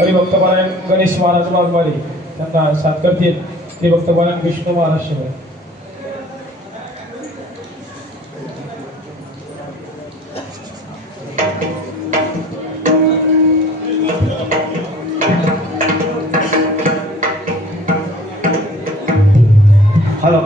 हरिभक्तपरायण गणेश महाराज वाघमारे त्यांना साथ करतील हरिभक्तपरायण विष्णू महाराज शिवाय. हॅलो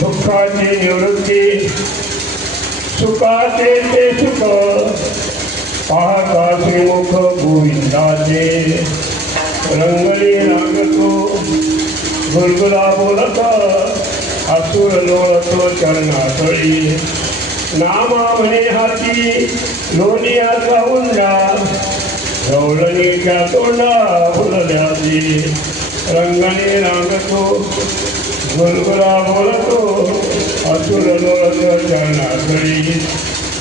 दुःखाची निवृत्ती सुखाचे ते सुख पाहता श्रीमुख गोविंदाचे रंगली लागतो गुलगुला बोलत असुर लोळतो चरणातळी नामा म्हणे हाती लोणियाचा उंडा गवळणीच्या तोंडा फुलल्याची रंगणी लागतो गुलगुला बोलतो असुर लोळतो चरणातळी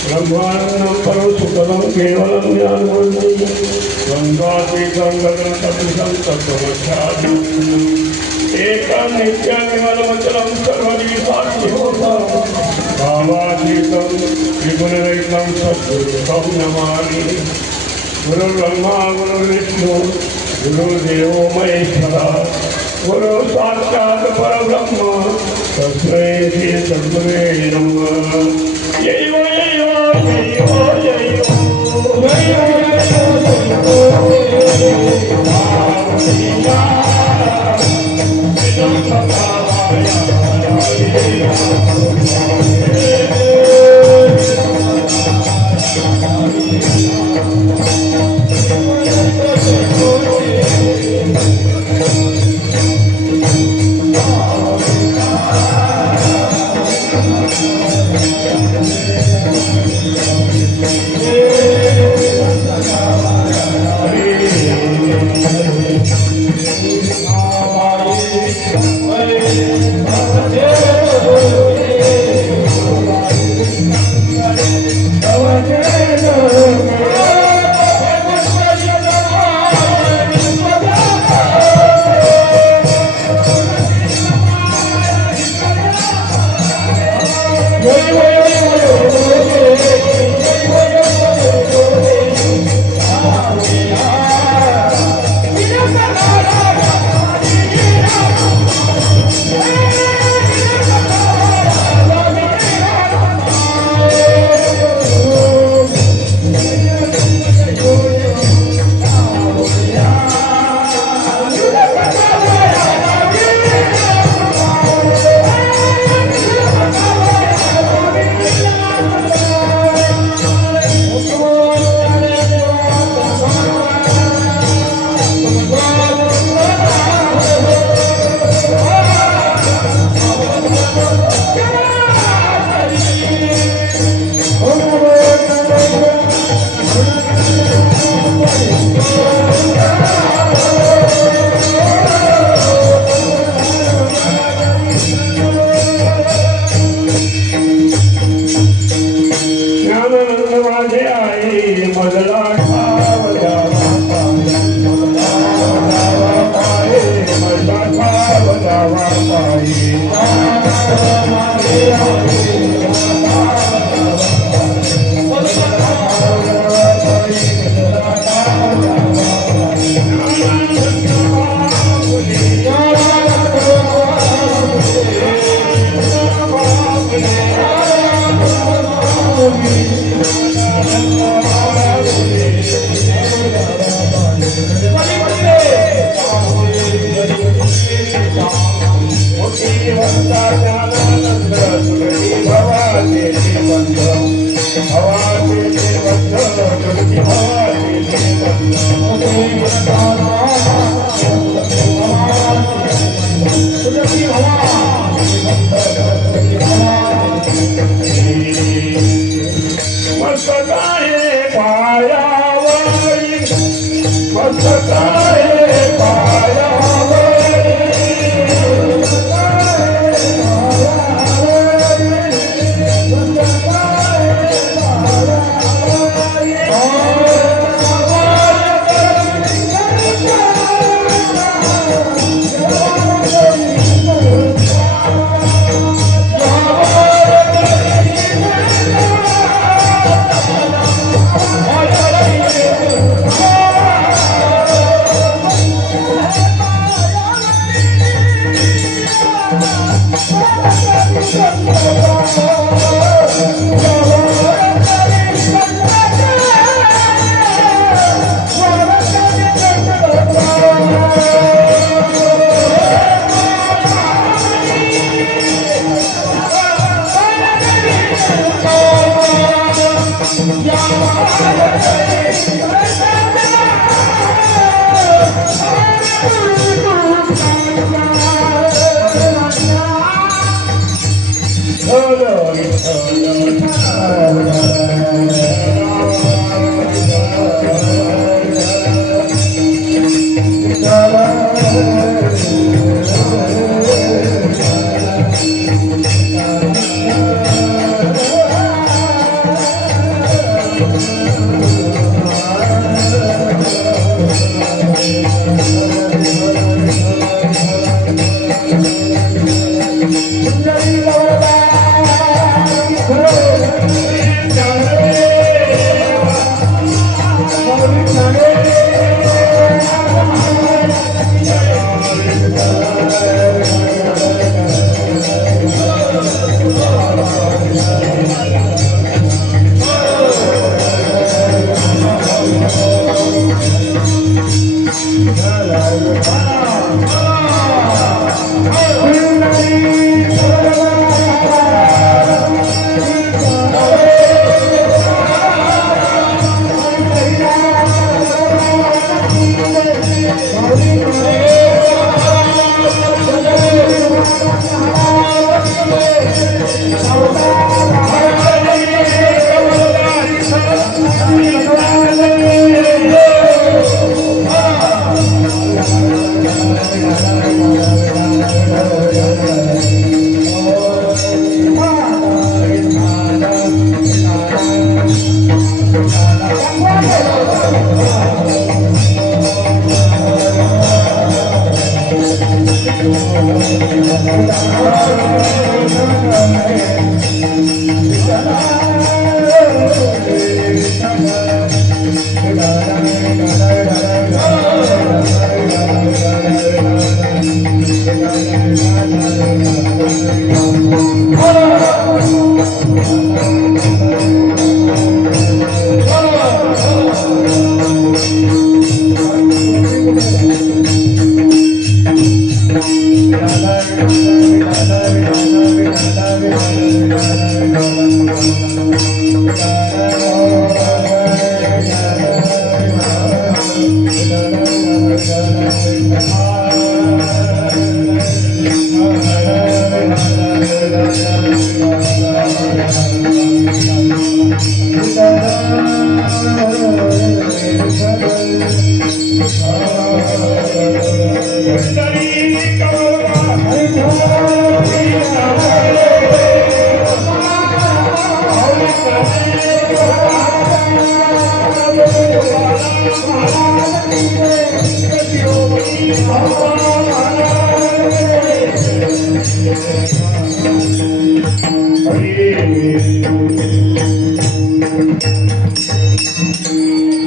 ब्रह्मांडं परमसुखदं केवलं ज्ञानवन्तं द्वन्द्वातीतं गगनसदृशं तत्त्वमस्यादिम् एकं नित्यं निर्मलमचलं सर्वजीवसाक्षिभूतं भावातीतं त्रिगुणरहितं सद्गुरुं नमामि गुरुर्ब्रह्मा गुरुर्विष्णु गुरुर्देवो महेश्वरा गुरु साक्षात् परब्रह्म तस्मै श्री सद्गुरुवे नमः। जय हो जय हो जय हो जय हो जय हो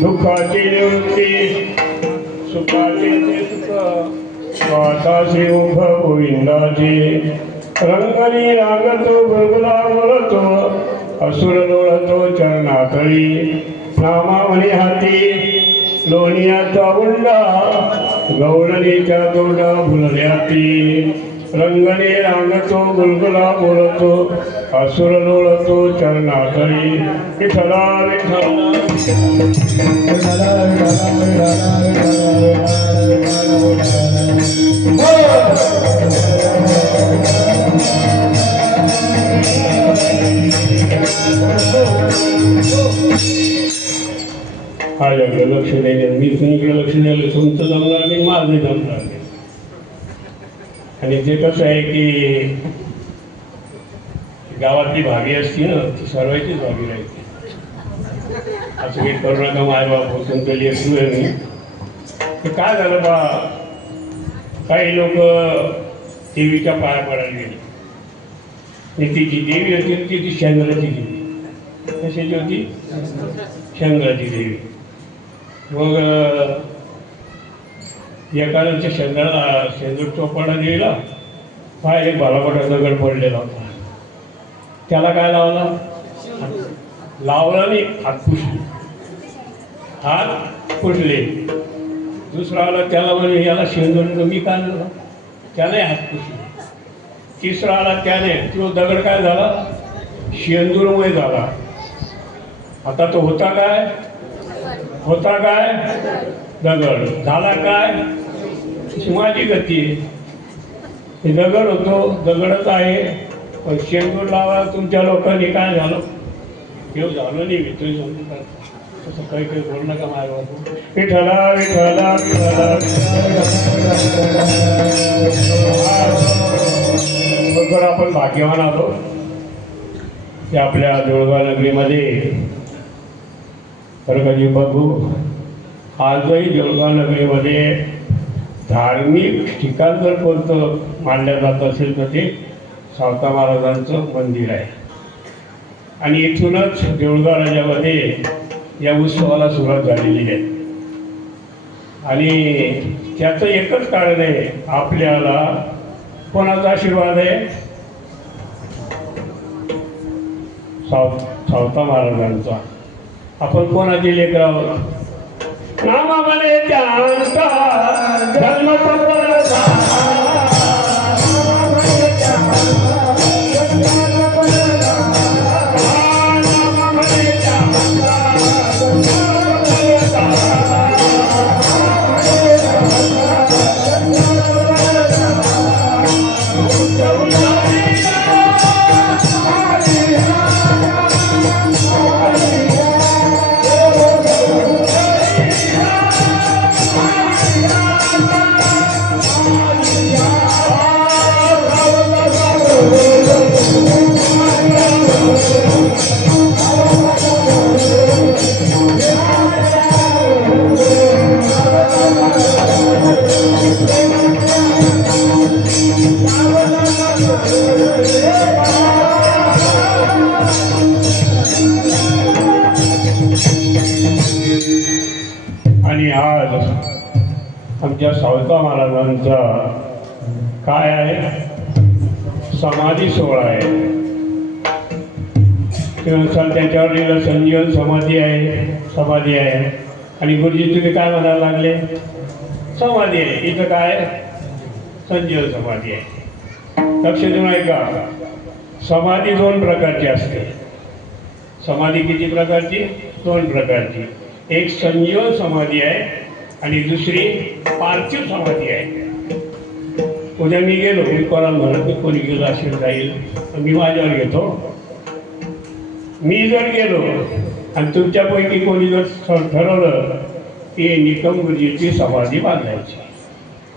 दुःखाची निवृत्ती सुखाचे ते सुख वाताशी उभ गोविंदाची रंगणी रांगतो गुलगुला बोलतो असुर लोळतो चरणातळी नामावणी हाती लोणियाचा उंडा गवळणीच्या तोंडा भुलल्याती रंगणी रांगतो गुलगुला बोलतो असुर लोळतो चरणातळी विठला विठला माझ्याकडे लक्ष द्यायचं मी तुमच्याकडे लक्ष द्यायला तुमचं जमणार नाही माझं जमणार नाही आणि ते कसं आहे की गावातली भागी असती ना ती सर्वांचीच भागी राहते असं काही करू नका माय बाप होतं तर लेकरू आहे मी ते काय झालं बा काही लोक देवीच्या पाया पडायला गेले आणि ती जी देवी होती ती शंकराची देवी कशाची होती शंकराची देवी मग एकानं त्या शंकराला शेंदूर चोपाडा देवीला पाय एक भालापटा दगड पडलेला होता त्याला काय लावला लावला नाही हात पुसले हात पुसले दुसरा आला त्याला म्हणजे याला शेंदूर मी काय झालं त्याने हात पुसले तिसरा आला त्याने तो दगड काय झाला शेंदूरमुळे झाला आता तो होता काय दगड झाला काय माझी गती हे दगड होतो दगडच आहे पण शेंदूर लावा तुमच्या लोकांनी काय झालं घेऊ झालं नाही तुम्ही समजून तसं काही काही बोल नका माझ्या विठला विठला विठला आपण भाग्यवान आलो ते आपल्या देऊळगाव नगरीमध्ये तर कधी बघू आजही देऊळगाव नगरीमध्ये धार्मिक ठिकाण जर कोणतं मानलं जात असेल तर ते सावता महाराजांचं मंदिर आहे आणि इथूनच देऊळगाव राज्यामध्ये या उत्सवाला सुरुवात झालेली आहे आणि त्याचं एकच कारण आहे आपल्याला कोणाचा आशीर्वाद आहे सावता महाराजांचा आपण कोणाचे लेकर आहोत नामामध्ये त्यांचा जन्म आणि आज आमच्या सावता महाराजांचा काय आहे समाधी सोहळा आहे. त्यानुसार त्याच्यावर लिहिलं संजीवन समाधी आहे. आणि गुरुजी तुम्ही काय म्हणायला लागले? समाधी आहे. इथं काय संजीवन समाधी आहे. लक्ष देऊन ऐका. समाधी 2 प्रकारची असते. समाधी किती प्रकारची? 2 प्रकारची. एक संजीवन समाधी आहे आणि दुसरी पार्थिव समाधी आहे. उद्या मी गेलो, मी कोणाला म्हणत मी कोणी गेलो असेल जाईल, मी माझ्यावर घेतो. मी जर गेलो आणि तुमच्यापैकी कोणी जर ठरवलं की निकम गुरुजीची समाधी बांधायची,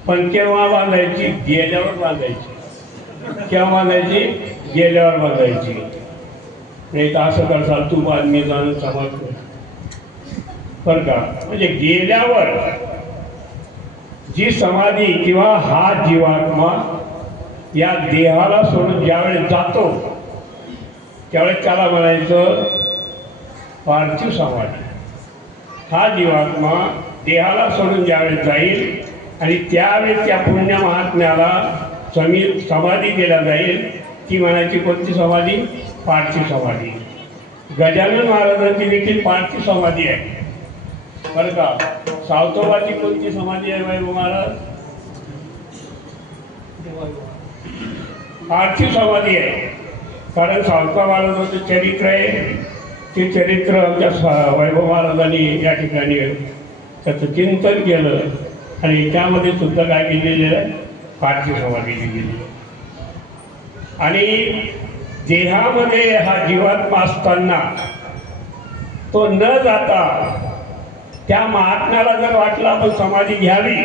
पण केव्हा बांधायची? गेल्यावर बांधायची. केव्हा बांधायची? गेल्यावर बांधायची. नाही तर असं करसाल तू बांध मी जाणून समाज बरं का. म्हणजे गेल्यावर जी समाधी किंवा हा जीवात्मा या देहाला सोडून ज्यावेळेस जातो त्यावेळेस त्याला म्हणायचं पार्थिव समाधी. हा जीवात्मा देहाला सोडून ज्यावेळेस जाईल आणि त्यावेळेस त्या पुण्य महात्म्याला समाधी केल्या जाईल ती म्हणायची कोणती समाधी? पार्थिव समाधी. गजानन महाराजांची देखील पार्थिव समाधी आहे बरं का. सावतोबाची कोणती समाधी आहे वैभव महाराज? पार्थिव समाधी आहे. कारण सावता महाराजांचं चरित्र आहे. ते चरित्र आमच्या वैभव महाराजांनी या ठिकाणी त्याचं चिंतन केलं आणि त्यामध्ये सुद्धा काय केलेलं आहे? पार्थिव समाधी केलेली. आणि देहामध्ये हा जीवात्मा असताना तो न जाता त्या महात्म्याला जर वाटलं आपण समाधी घ्यावी,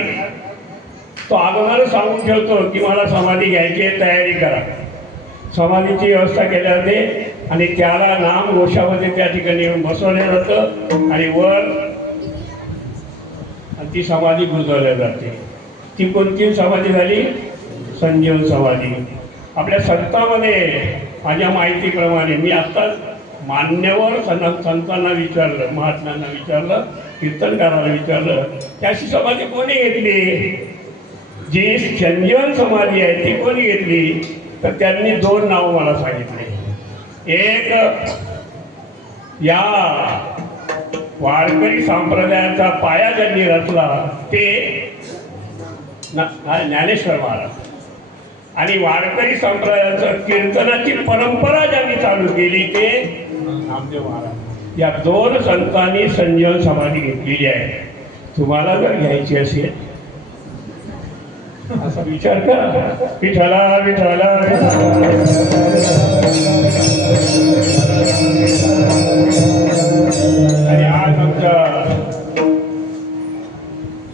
तो अगोदर सांगून ठेवतो की मला समाधी घ्यायची आहे, तयारी करा. समाधीची व्यवस्था केल्या जाते आणि त्याला नाम घोषामध्ये त्या ठिकाणी येऊन बसवलं जातं आणि वर ती समाधी बुजवल्या जाते. ती कोणती समाधी झाली? संजीवन समाधी. आपल्या संतांमध्ये माझ्या माहितीप्रमाणे मी आत्ताच मान्यवर संतांना विचारलं, महात्म्यांना विचारलं, कीर्तनकाराला विचारलं, त्याची समाधी कोणी घेतली? जी संजीवन समाधी आहे ती कोणी घेतली? तर त्यांनी 2 नावं मला सांगितले. एक या वारकरी संप्रदायाचा पाया ज्यांनी रचला ते ज्ञानेश्वर महाराज आणि वारकरी संप्रदायाचं कीर्तनाची परंपरा ज्यांनी चालू केली ते नामदेव महाराज. या 2 संतांनी संजीवन समाधी घेतलेली आहे. तुम्हाला जर घ्यायची असेल असा विचार करा. विठ्ठला विठ्ठला आणि आज आमच्या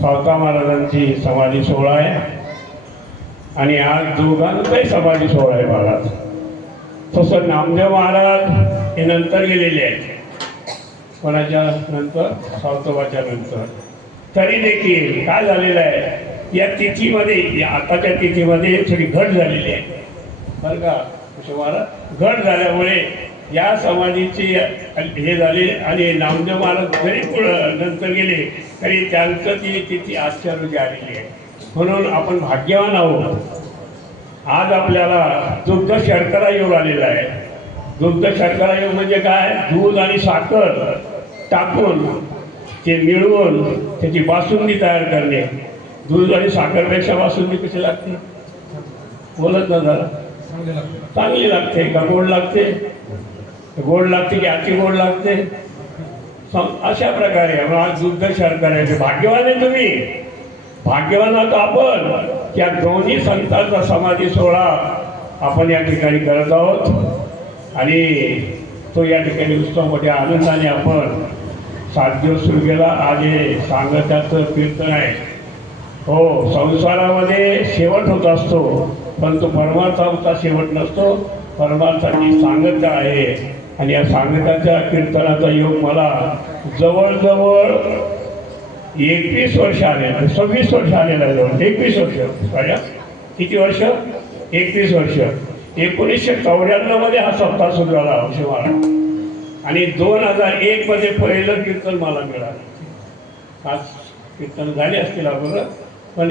सावता महाराजांची समाधी सोहळा आहे आणि आज दोघांचाही समाधी सोहळा आहे महाराज. तसं नामदेव महाराज हे नंतर गेलेले आहेत. कोणाच्या नंतर? सावतोबाच्या नंतर. तरी देखील काय झालेलं आहे या तिथीमध्ये, आताच्या तिथीमध्ये थोडी घट झालेली आहे बरं का. महाराज घट झाल्यामुळे या समाधीची हे झाले आणि नामदेव महाराज जरी नंतर गेले तरी त्यांचं ती तिथी आजच्या रोजी आलेली आहे. म्हणून आपण भाग्यवान आहोत. आज आपल्याला दुग्ध शर्करा योग आलेला आहे. दुग्ध शर्करा योग म्हणजे काय? दूध आणि साखर टाकून ते मिळवून त्याची बासुंदी तयार करणे. दूध आणि साखरपेक्षा बासुंदी कशी लागते? बोलत ना जरा. चांगली लागते का गोड लागते? गोड लागते की अति गोड लागते? अशा प्रकारे आज दुग्ध शर्करा आहे. भाग्यवान आहे तुम्ही. भाग्यवान आहोत आपण. या दोन्ही संतांचा समाधी सोहळा आपण या ठिकाणी करत आहोत आणि तो या ठिकाणी उत्सव मोठ्या आनंदाने आपण 7 दिवस सुरू केला. आज हे सांगत्याचं कीर्तन आहे. हो, संसारामध्ये शेवट होत असतो पण तो परमार्थाचा शेवट नसतो. परमार्थाची सांगता आहे आणि या सांगताच्या कीर्तनाचा योग मला जवळजवळ 21 वर्ष आले, 26 वर्ष आलेला जवळ 21 वर्ष. किती वर्ष? 21 वर्ष. 1994 मध्ये हा सप्ताह सुरू झाला शिवाळा आणि 2001 मध्ये पहिलं कीर्तन मला मिळालं. आज कीर्तन झाले असतील अगोदर, पण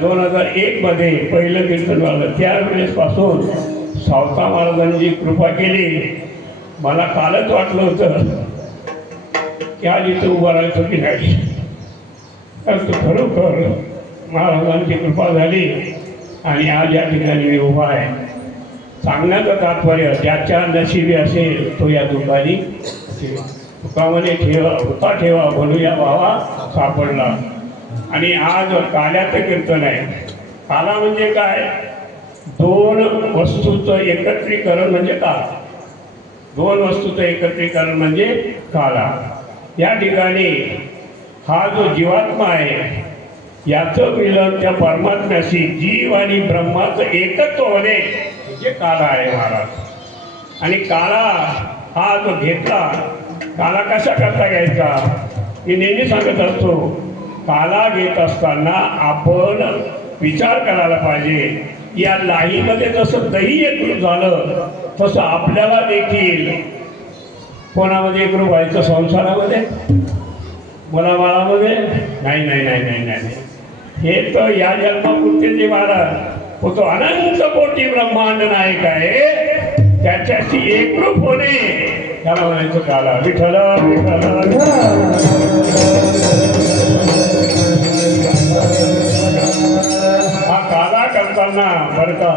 2001 मध्ये पहिलं कीर्तन झालं. त्यावेळेसपासून सावता महाराजांनी कृपा केली. मला कालच वाटलं होतं की आज इथं उभं राहायचं की नाही, तर खरोखर महाराजांची कृपा झाली आणि आज या ठिकाणी मी उभा आहे. सांगण्याचं तात्पर्य ज्याच्या नशिबी असेल तो या दुकानी दुकानामध्ये होता ठेवा म्हणूया भावा सापडला. आणि आज काल्याचं कीर्तन आहे. काला म्हणजे काय? दोन वस्तूचं एकत्रीकरण म्हणजे काला. दोन वस्तूचं एकत्रीकरण म्हणजे काला. या ठिकाणी हा जो जीवात्मा आहे याचं मिलन त्या परमात्म्याशी जीव आणि ब्रह्माचं एकत्व होणे म्हणजे काला आहे महाराज. आणि काला हा जो घेतला, काला कशा करता घ्यायचा मी नेहमी सांगत असतो. काला घेत असताना आपण विचार करायला पाहिजे. या लाहीमध्ये जसं दही एकरूप झालं तसं आपल्याला देखील कोणामध्ये एकरूप व्हायचं? संसारामध्ये, मुलाबाळामध्ये? नाही नाही नाही नाही नाही. हे तर या जन्मापुरते जे महाराज तो अनंत कोटी ब्रह्मांड नायक आहे त्याच्याशी एकरूप होणे त्याला म्हणायचं काला. विठ्ठल विठ्ठल. हा काला करताना बरं का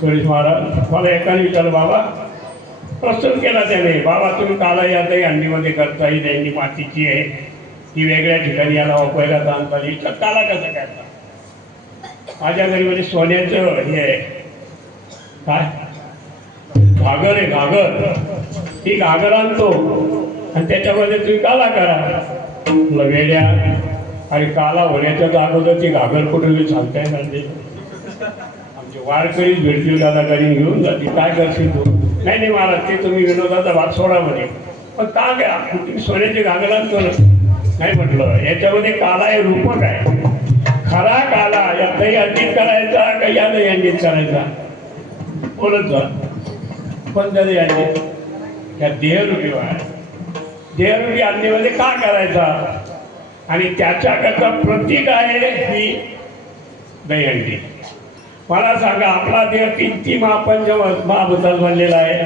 सुरेश महाराज मला एकाने विचारलं, बाबा प्रश्न केला त्याने, बाबा तुम्ही काला यातही अंडीमध्ये करता, ही त्यांनी मातीची आहे, ही वेगळ्या ठिकाणी याला वापरायला आणता येईल, काला कसं करता? माझ्या घरी म्हणजे सोन्याचं हे आहे काय घागर आहे, घागर. ती घागर आणतो आणि त्याच्यामध्ये तुम्ही काला करा. तुला वेड्या आणि काला होण्याच्या अगोदर ती घागर कुठे सांगताय ना ते आमचे वारकरीच भेटतील दादाकारी घेऊन जातील. काय करशील तू? नाही नाही महाराज ते तुम्ही विनोदाचा भाग सोडा म्हणे. पण का काय तुम्ही सोन्याची घागर आणतो ना? नाही म्हटलं याच्यामध्ये काला हे रूपक आहे. खरा काला या दही अंडीत करायचा का या दही अंडीत करायचा? बोलत जा. पण दही अंडीत त्या देहरूपी आहे. देहरूपी अंडीमध्ये का करायचा? आणि त्याच्याकरता प्रतीक आहे ही दहीहंडी. मला सांगा आपला देह किती महापंच महाभूतात बनलेला आहे?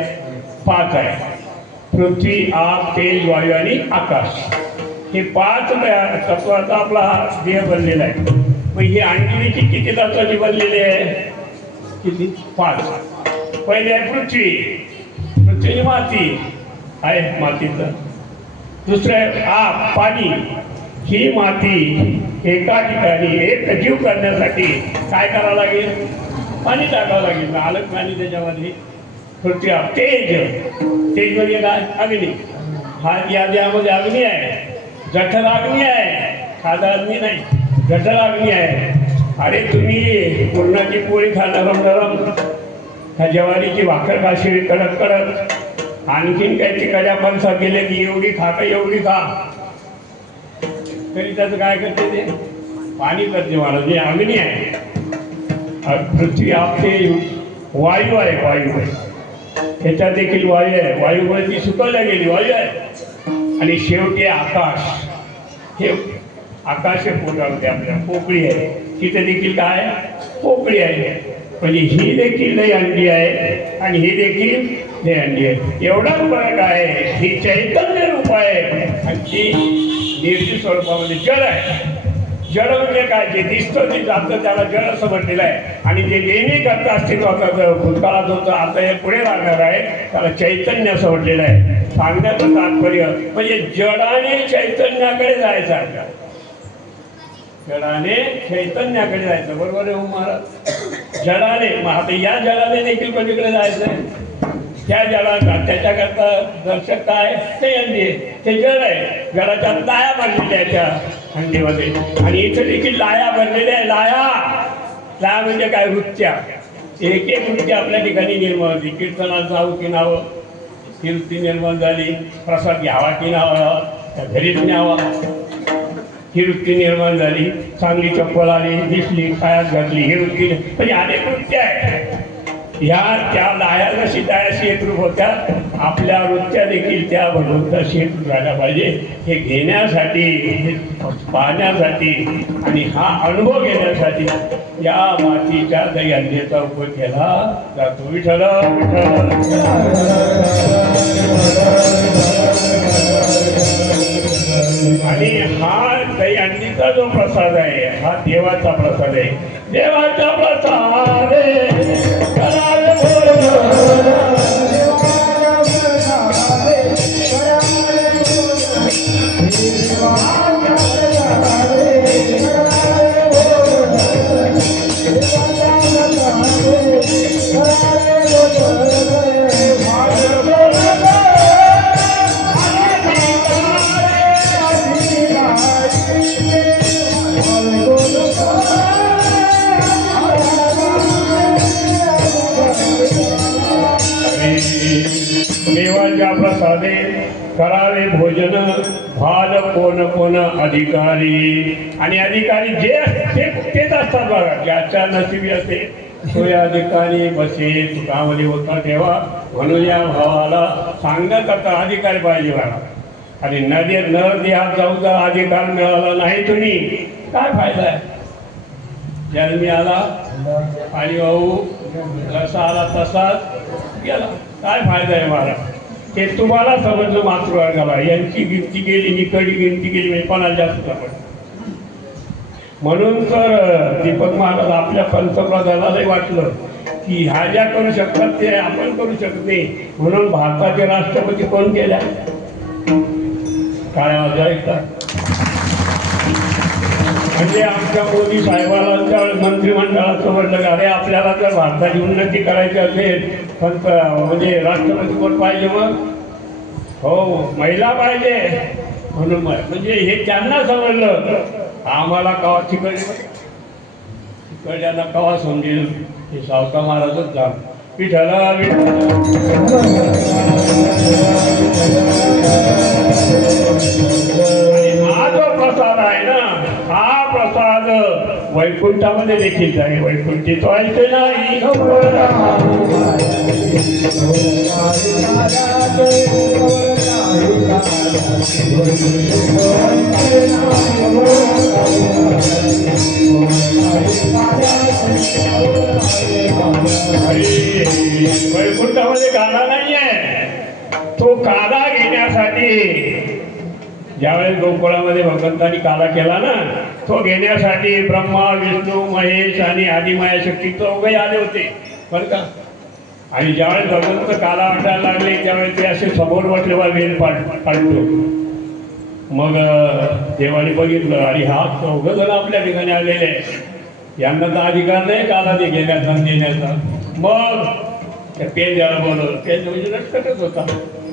5 आहे. पृथ्वी, आग, तेज, वायू आणि आकाश. हे 5 तत्वाचा आपला देह बनलेला आहे. मग ही अंडी किती तत्वाची बनलेली आहे? किती? 5. पहिले आहे पृथ्वी. पृथ्वी माती आहे मातीचं. दुसरं आहे आग पाणी. ही माती एका ठिकाणी एक जीव करण्यासाठी काय करावं लागेल? पाणी टाकावं लागेल. आलं पाणी त्याच्यामध्ये. पृथ्वी तेज. तेज म्हणजे काय? अग्नी. हा यामध्ये अग्नी आहे. जठर अग्नी आहे. साधा अग्नी नाही, जठर अग्नी आहे. अरे तुम्ही पुरणाची पोळी खा नरम नरम, ह्या ज्वारीची भाकर खा शिळी कडक कडक, आणखीन काही तिकडे आपण गेले की एवढी खा का एवढी खा, तरी त्याचं काय करते ते पाणी करते. मला जे अग्नी आहे. पृथ्वी आपले वायू आहे. वायू आहे ह्याच्यात देखील वायू आहे. वायूमुळे ती सुकवल्या गेली वायू आहे. आणि शेवटी आकाश. हे आकाश पोटावरती आपल्या पोकळी आहे. तिथे देखील काय? पोकळी आहे. म्हणजे ही देखील दही अंडी आहे आणि ही देखील दही अंडी आहे. एवढा फरक आहे. ही चैतन्य रूप आहे आणि ती निर्जीव स्वरूपामध्ये जड आहे. जड म्हणजे काय? जे दिसतं ते जातं त्याला जड असं म्हटलेलं आहे. आणि जे नेहमी करता अस्तित्वाचा भूतकाळात होतं आता हे पुढे लागणार आहे त्याला चैतन्य असं म्हटलेलं आहे. सांगण्याचं तात्पर्य म्हणजे जडाने चैतन्याकडे जायचं. जडाने चैतन्याकडे जायचं. बरोबर आहे हो महाराज? जडाने मग आता या जडाने देखील पलीकडे जायचं. त्या जडाचा त्याच्याकरता दर्शक काय? ते अंडी आहे. ते जड आहे. जडाच्या लाया बनलेल्या आहे त्या अंडीमध्ये. आणि इथे देखील लाया बनलेल्या आहे. लाया म्हणजे काय? वृत्त्या. एक एक वृत्ती आपल्या ठिकाणी निर्माण होती. कीर्तनात जाऊ की नावं ही वृत्ती निर्माण झाली. प्रसाद घ्यावा की नावा, त्या घरीच न्यावा ही वृत्ती निर्माण झाली. चांगली चप्पल आली दिसली पायात घातली ही वृत्ती. म्हणजे अनेक वृत्ती आहे. ह्या त्या लायाशी दायाशी एकरूप होत्या. आपल्या वृत्त्या देखील त्या भगवंताशी एकरूप राहायला पाहिजे. हे घेण्यासाठी, हे पाहण्यासाठी आणि हा अनुभव घेण्यासाठी या मातीच्या दहीहंडीचा उपयोग केला जातो. विठ्ठल विठ्ठल. आणि हा दहीहंडीचा जो प्रसाद आहे हा देवाचा प्रसाद आहे. देवाचा प्रसाद देवाच्या प्रसादे करावे भोजन भाल कोण कोण अधिकारी. आणि अधिकारी जे तेच असतात बघा. ज्याच्या नशिबी असते तो या अधिकारी बसे सुखामध्ये होता तेव्हा. म्हणून या भावाला सांगत आता अधिकारी पाहिजे मला. आणि नदी हात जाऊचा अधिकार मिळाला नाही तुम्ही काय फायदा आहे. जन्मी आला आणि भाऊ जसा आला तसाच गेला. काय फायदा आहे मला. ते तुम्हाला समजलं मातृवर्गाला. यांची गिनती केली निकडी गिनती केली म्हणजे कोणाला जास्त आपण. म्हणून तर दीपक महाराज आपल्या पंतप्रधानालाही वाटलं की ह्या ज्या करू शकतात ते आपण करू शकत नाही. म्हणून भारताचे राष्ट्रपती कोण केल्या काय ऐकतात. म्हणजे आमच्या मोदी साहेबांच्या मंत्रिमंडळाचं म्हटलं का अरे आपल्याला जर भारताची उन्नती करायची असेल पंत म्हणजे राष्ट्रपती कोण पाहिजे मग. हो महिला पाहिजे. म्हणून म्हणजे हे त्यांना समजलं. आम्हाला कवा तिकडल्यांना कवा समजेल हे सावका महाराजच जा. विठ्ठला हा जो प्रसाद आहे ना हा प्रसाद वैकुंठामध्ये देखील आहे. वैकुंठी तो ऐकते नाही. वैकुंठामध्ये काला नाही आहे. तो काला घेण्यासाठी ज्यावेळेस गोकुळामध्ये भगवंतांनी काला केला ना तो घेण्यासाठी ब्रह्मा विष्णू महेश आणि आदिमाया शक्ती चौघे आले होते बरं का. आणि ज्यावेळेस भगवंत काला वाटायला लागले त्यावेळेस ते असे समोर बसले वेल पाडतो. मग देवाने बघितलं आणि हा चौघ जण आपल्या ठिकाणी आलेले यांना तर अधिकार नाही काला ते घेण्याचा देण्याचा. मग त्या पेंद्याला बोलवलं. पेंद्या म्हणजे नटकटच होता.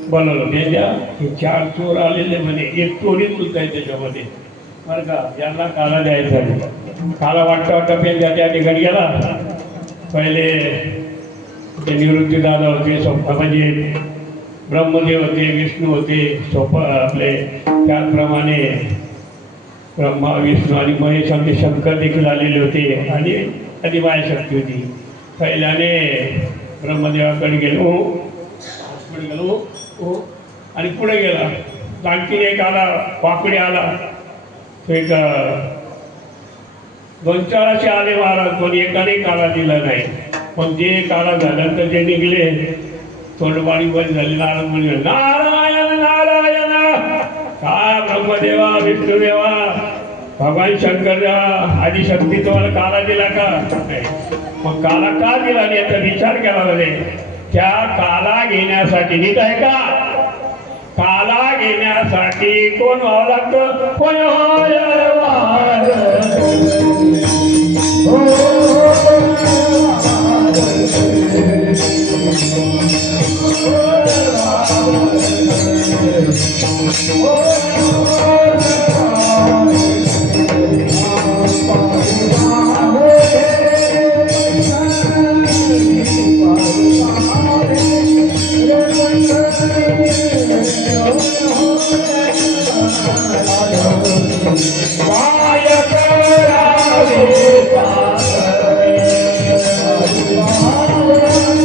बोलवलं पेंद्या हे 4 चोर आलेले म्हणे एक चोरी सुद्धा आहे त्याच्यामध्ये बरं का. यांना काला द्यायचा. काला वाटता वाटता पेंद्या त्या ठिकाणी गेला. पहिले ते निवृत्ती दादा होते स्वप्न म्हणजे ब्रह्मदेव होते विष्णू होते सोप आपले. त्याचप्रमाणे ब्रह्मा विष्णू आणि महेश आमचे शंकर देखील आलेले होते आणि आदिमाया शक्ती होती. पहिल्याने ब्रह्मदेवाकडे गेलो पुढे गेलो आणि पुढे गेला. आणखी एक आला वाकडे आला. तो एक 2-4 असे आले महाराज पण एकाने काला दिला नाही. पण जे काला झाल्यानंतर जे निघले तोंडवाणी बंद झाली. नारायण म्हणजे नारायण नारायण काय ब्रह्मदेवा विष्णुदेवा भगवान शंकर देवा आदिशक्ती तुम्हाला काला दिला का. मग काला का दिला नाही याचा विचार केला पाहिजे. त्या काला घेण्यासाठी नीट आहे का. काला घेण्यासाठी कोण व्हावं लागतं. कोण Bye.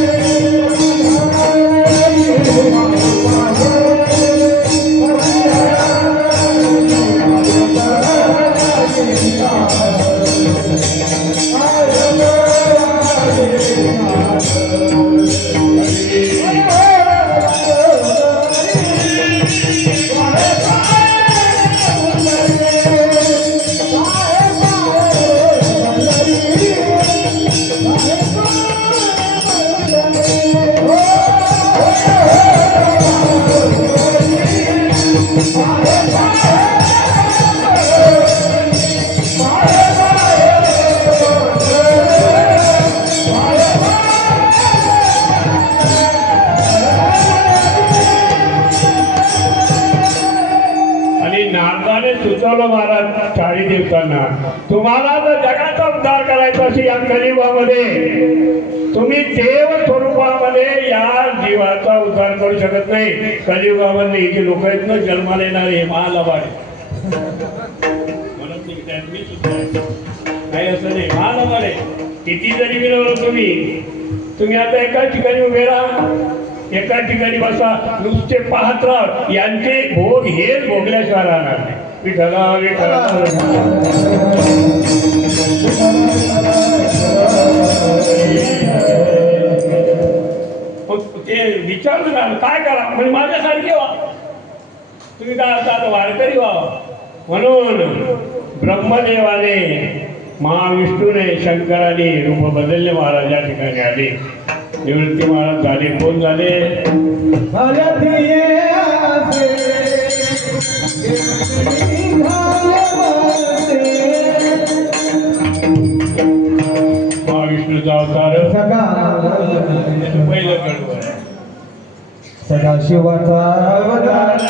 महाराज चाळी दिवसांना तुम्हाला जर जगाचा उद्धार करायचा असेल या कलियुगामध्ये तुम्ही देव स्वरूपामध्ये या जीवाचा उद्धार करू शकत नाही. कलियुगामध्ये जे लोक आहेत ना जन्माला येणारे महालवाड म्हणून मी सुद्धा काही असं नाही महालवाड आहे. किती जरी मिळवलं तुम्ही आता एकाच ठिकाणी उभे राहा एका ठिकाणी बसा नुसते पाहत राहा यांचे भोग हेच भोगल्याशिवाय राहणार नाही. विठ्ठला विठ्ठला ते विचारलं ना काय करा म्हणजे माझ्यासारखे व्हा तुम्ही काय आता वारकरी व्हा. म्हणून ब्रह्मदेवाने महाविष्णूने शंकराने रूप बदलले महाराज या ठिकाणी आले. निवृत्ती महाराज झाले. कोण झाले? महाविष्णूचा अवतार पहिलं कडवं आहे. सदाशिवाचा अवतार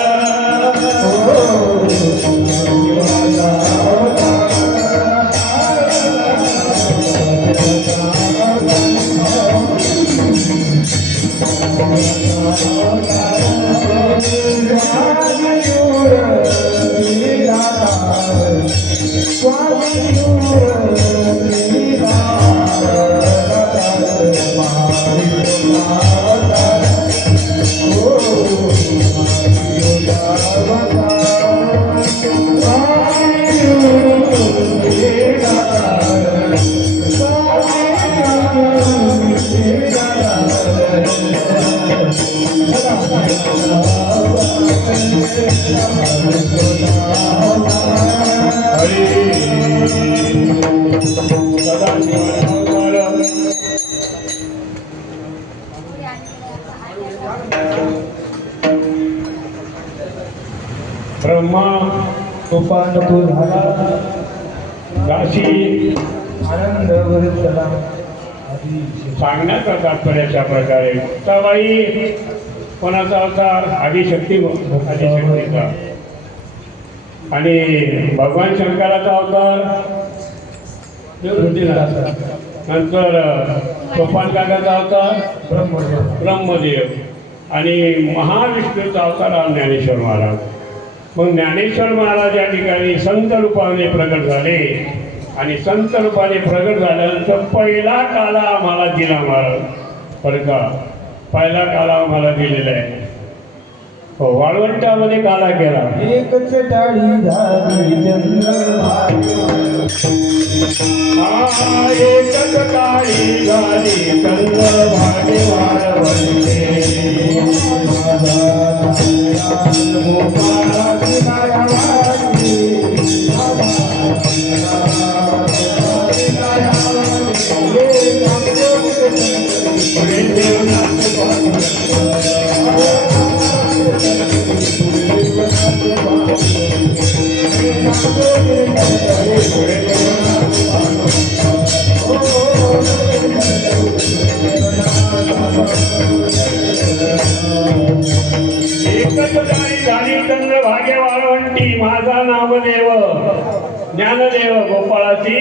ब्रह्मा तुफान तो झाला राशी आनंद वरतला सांगण्याचा तात्पर्याच्या प्रकारे मुक्ताबाई कोणाचा अवतार? आदिशक्ती आदिशक्तीचा. आणि भगवान शंकराचा अवतार नंतर तुफान काकाचा अवतार ब्रह्मदेव आणि महाविष्णूचा अवतार ज्ञानेश्वर महाराज. मग ज्ञानेश्वर महाराज या ठिकाणी संत रूपाने प्रगट झाले आणि संत रूपाने प्रगट झाल्यानंतर पहिला काला आम्हाला दिला महाराज. बरं का पहिला काला आम्हाला दिलेला आहे. हो वाळवंटामध्ये काला केला. एकच टाळी झाली चंद्रभागे एकच काळी झाली चंद्रभागे वाळवंटे चंद्रभागे वाळवंटी माझा नामदेव ज्ञानदेव गोपाळाची.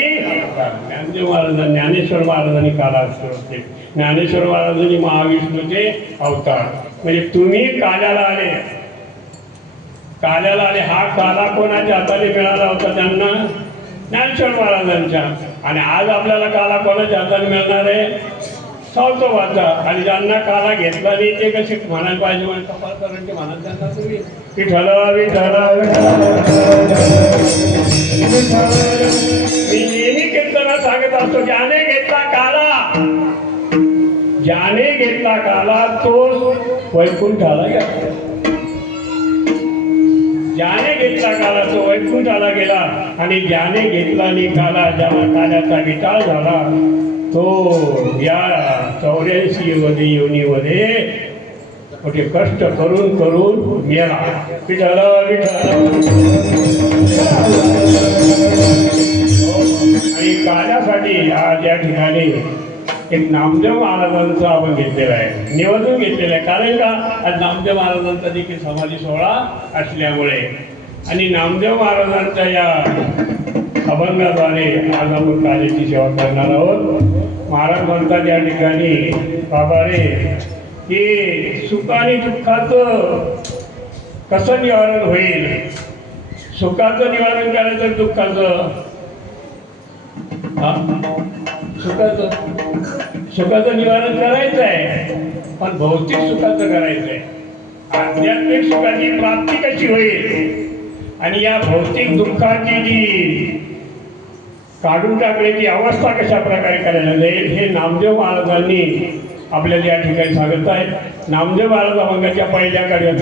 ज्ञानदेव महाराज ज्ञानेश्वर महाराजांनी काला असते. ज्ञानेश्वर महाराजांनी महाविष्णूचे अवतार. म्हणजे तुम्ही काल्याला आले हा काला कोणाच्या हाताने मिळाला होता? त्यांना ज्ञानेश्वर महाराजांच्या. आणि आज आपल्याला काला कोणाच्या हाताने मिळणार आहे? सावतोबाचा. आणि ज्यांना काला घेतला नाही ते कसे म्हणायला पाहिजे? कपाळकरांचे म्हणाल त्यांना तुम्ही विठ्ठल विठ्ठल. मी नेहमी कीर्तना सांगत असतो ज्याने घेतला काला तो वैकुंठाला गेला. ज्याने घेतला काला तो वैकुंठाला गेला. आणि ज्याने घेतला नाही काला ज्या काल्याचा विटाळ झाला तो या 84 योनीमध्ये मोठे कष्ट करून मेला. विठ्ठल विठ्ठल. आणि काल्यासाठी आज या ठिकाणी एक नामदेव महाराजांचा आपण घेतलेला आहे, निवडून घेतलेला आहे. कारण का आज नामदेव महाराजांचा देखील समाधी सोहळा असल्यामुळे आणि नामदेव महाराजांच्या या अभंगाद्वारे आज आपण कार्याची सेवा करणार आहोत. महाराज म्हणतात या ठिकाणी बाबा रे की सुख आणि दुःखाचं कसं निवारण होईल. सुखाचं निवारण करायचं दुःखाचं सुखाचं निवारण करायचं आहे पण भौतिक सुखाचं करायचं आहे. आध्यात्मिक सुखाची प्राप्ती कशी होईल आणि या भौतिक दुःखाची जी काढून टाकण्याची अवस्था कशा प्रकारे करायला जाईल हे नामदेव महाराजांनी आपल्याला या ठिकाणी सांगत आहे. नामदेव महाराज अभंगाच्या पहिल्या कार्यात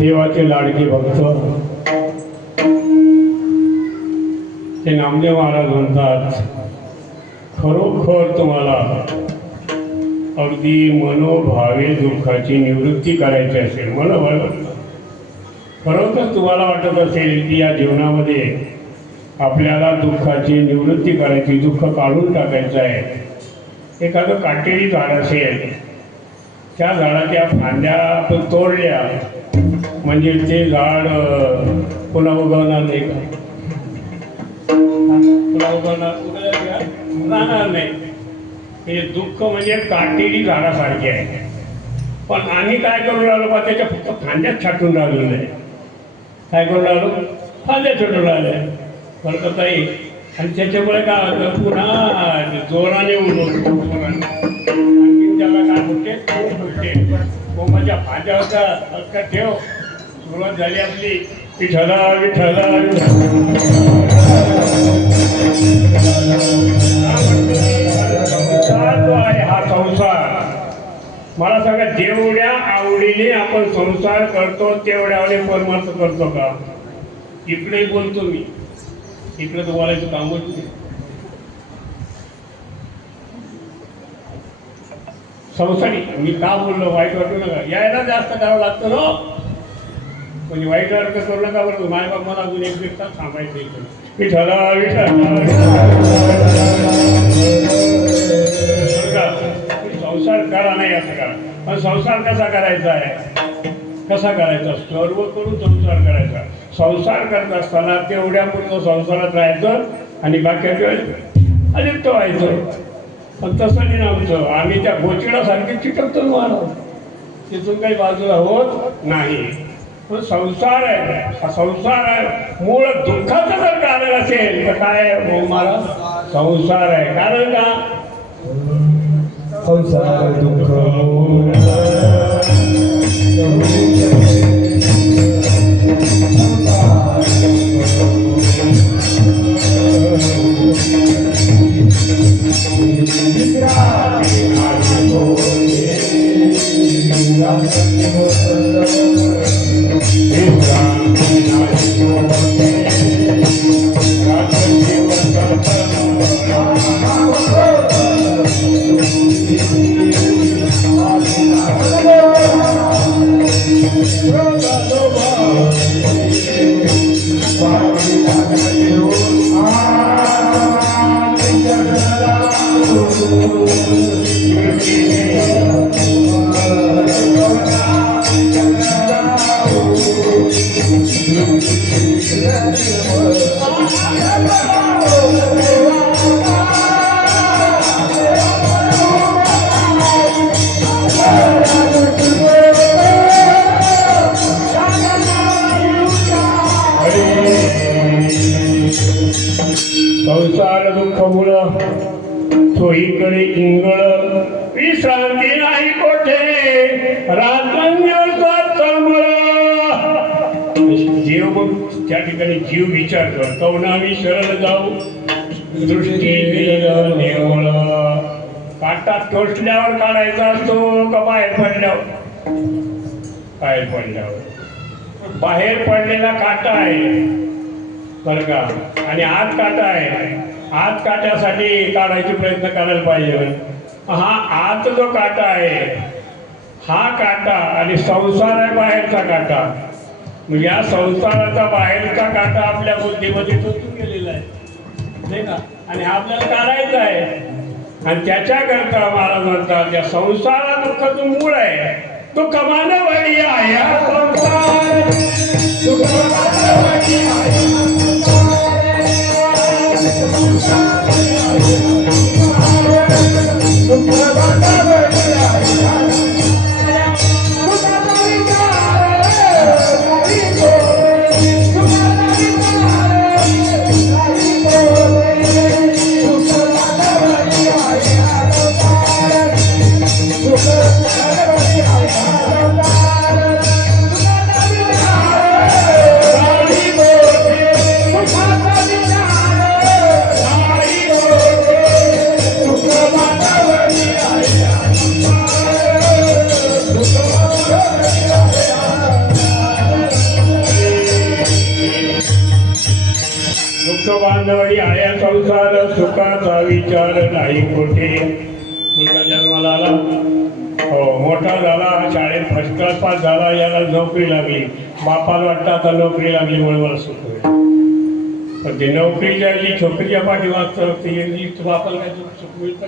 देवाचे लाडके भक्त ते नामदेव महाराज म्हणतात खरोखर तुम्हाला अगदी मनोभावे दुःखाची निवृत्ती करायची असेल मनोभावे खरोखर तुम्हाला वाटत असेल की या जीवनामध्ये आपल्याला दुःखाची निवृत्ती करायची दुःख काढून टाकायचं आहे. एखादं काटेरी झाड असेल त्या झाडाच्या फांद्या आपण तोडल्या म्हणजे ते झाड पुन्हा उगवणार नाही का? पुन्हा राहणार नाही. म्हणजे दुःख म्हणजे काटेरी झाडासारखे आहे. पण आम्ही काय करून राहिलो बा त्याच्या फक्त फांद्याच छाटून राहिलो नाही. काय करून राहिलो फांद्या छाटून राहिले बरं ताई. आणि त्याच्यामुळे काय होतं पुन्हा जोराने उडवतो आणखी त्याला काय होते कोमाच्या फांद्या होता लक्षात ठेव. सुरुवात झाली आपली विठला विठला जो आहे हा संसार. मला सांगा जेवढ्या आवडीने आपण संसार करतो तेवढ्याने परमार्थ करतो का? इकडे बोलतो मी इकडे तर बोलायचं कामच नाही. संसारी मी का बोललो वाईट वाटू नका. यायला जास्त करावं लागतं ना म्हणजे वाईट अर्थ करू नका बरं. माय बाप मला अजून एक दीड तास थांबायचं इकडे. विठला संसार करा नाही असं करा. पण संसार कसा करायचा आहे कसा करायचा सर्व करून संसार करायचा. संसार करत असताना तेवढ्या पूर्ण संसारात राहायचं आणि बाकीच्या वेळेस अलिप्त व्हायचं. पण तसं नाही आमचं. आम्ही त्या गोचिडासारखी चिकटतो महाराज तिथून काही बाजूला होत नाही. तो संसार आहे, हा संसार आहे मूळ दुःखाचं जर कारण असेल तर काय आहे? मला संसार आहे. कारण का? संसार दुःख मूळ संसार दुःख मूळ सोयीकडे इंगळ विश्रांती नाही कोठे जीव मग त्या ठिकाणी जीव विचार करतो ना मी शरण जाऊ दृष्टी देवळ काटा टोचल्यावर काढायचा असतो का बाहेर पडल्यावर? बाहेर पडल्यावर. बाहेर पडलेला काटा आहे बरं का, आणि आत काटा आहे. आत काट्यासाठी काढायचे प्रयत्न करायला पाहिजे. हा आत जो काटा आहे हा काटा आणि संसार आहे बाहेरचा काटा. म्हणजे या संसाराचा बाहेरचा काटा आपल्या बुद्धीमध्ये टोचून गेलेला आहे नाही का, आणि आपल्याला काढायचा आहे. आणि त्याच्याकरता महाराज म्हणतात त्या संसारा दुःख जो मूळ आहे तो कमाना वळी आहे. संसार दुःख बांधवडी आया संसार सुखाचा विचार नाही कोठे. मुलगा जन्माला आला, हो मोठा झाला, शाळेत फर्स्ट क्लास पास झाला, याला नोकरी लागली. बापाला वाटतं आता नोकरी लागलीमुळे मला सुख होईल. पण ते नोकरी ज्याची छोकरीच्या पाठी वाचतं ती बापाला काय सुख मिळतं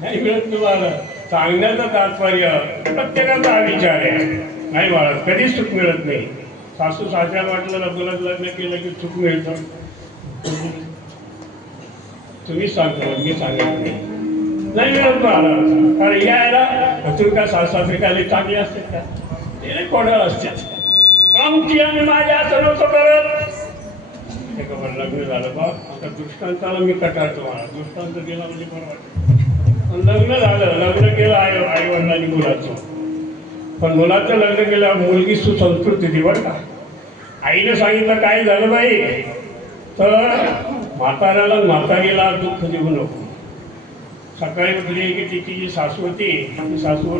नाही मिळत. तुम्हाला सांगण्याचं तात्पर्य प्रत्येकाचा हा विचार आहे. नाही बाळा कधीच सुख मिळत नाही. सासू सासऱ्याला वाटलं लग्नात लग्न केलं की सुख मिळतं. तुम्ही सांगतो मी सांगत नाही मिळत मला. कारण यायला तुम्ही का सासरे काय चांगले असते का? ते कोणाला असते आमची आणि माझ्या असं नव्हतं करत. लग्न झालं बा आता दृष्टांताला मी कटाळतो. मला दृष्टांत गेला म्हणजे बरं वाटतं. लग्न झालं, लग्न केलं आई वडिलांनी मुलाचं. पण मुलाचं लग्न केलं मुलगी सुसंस्कृत होती बरं का. आईने सांगितलं काय झालं बाई तर म्हाताऱ्याला म्हातारीला दुःख देऊ नको. सकाळी उठली की तिची जी सासू होती ती सासू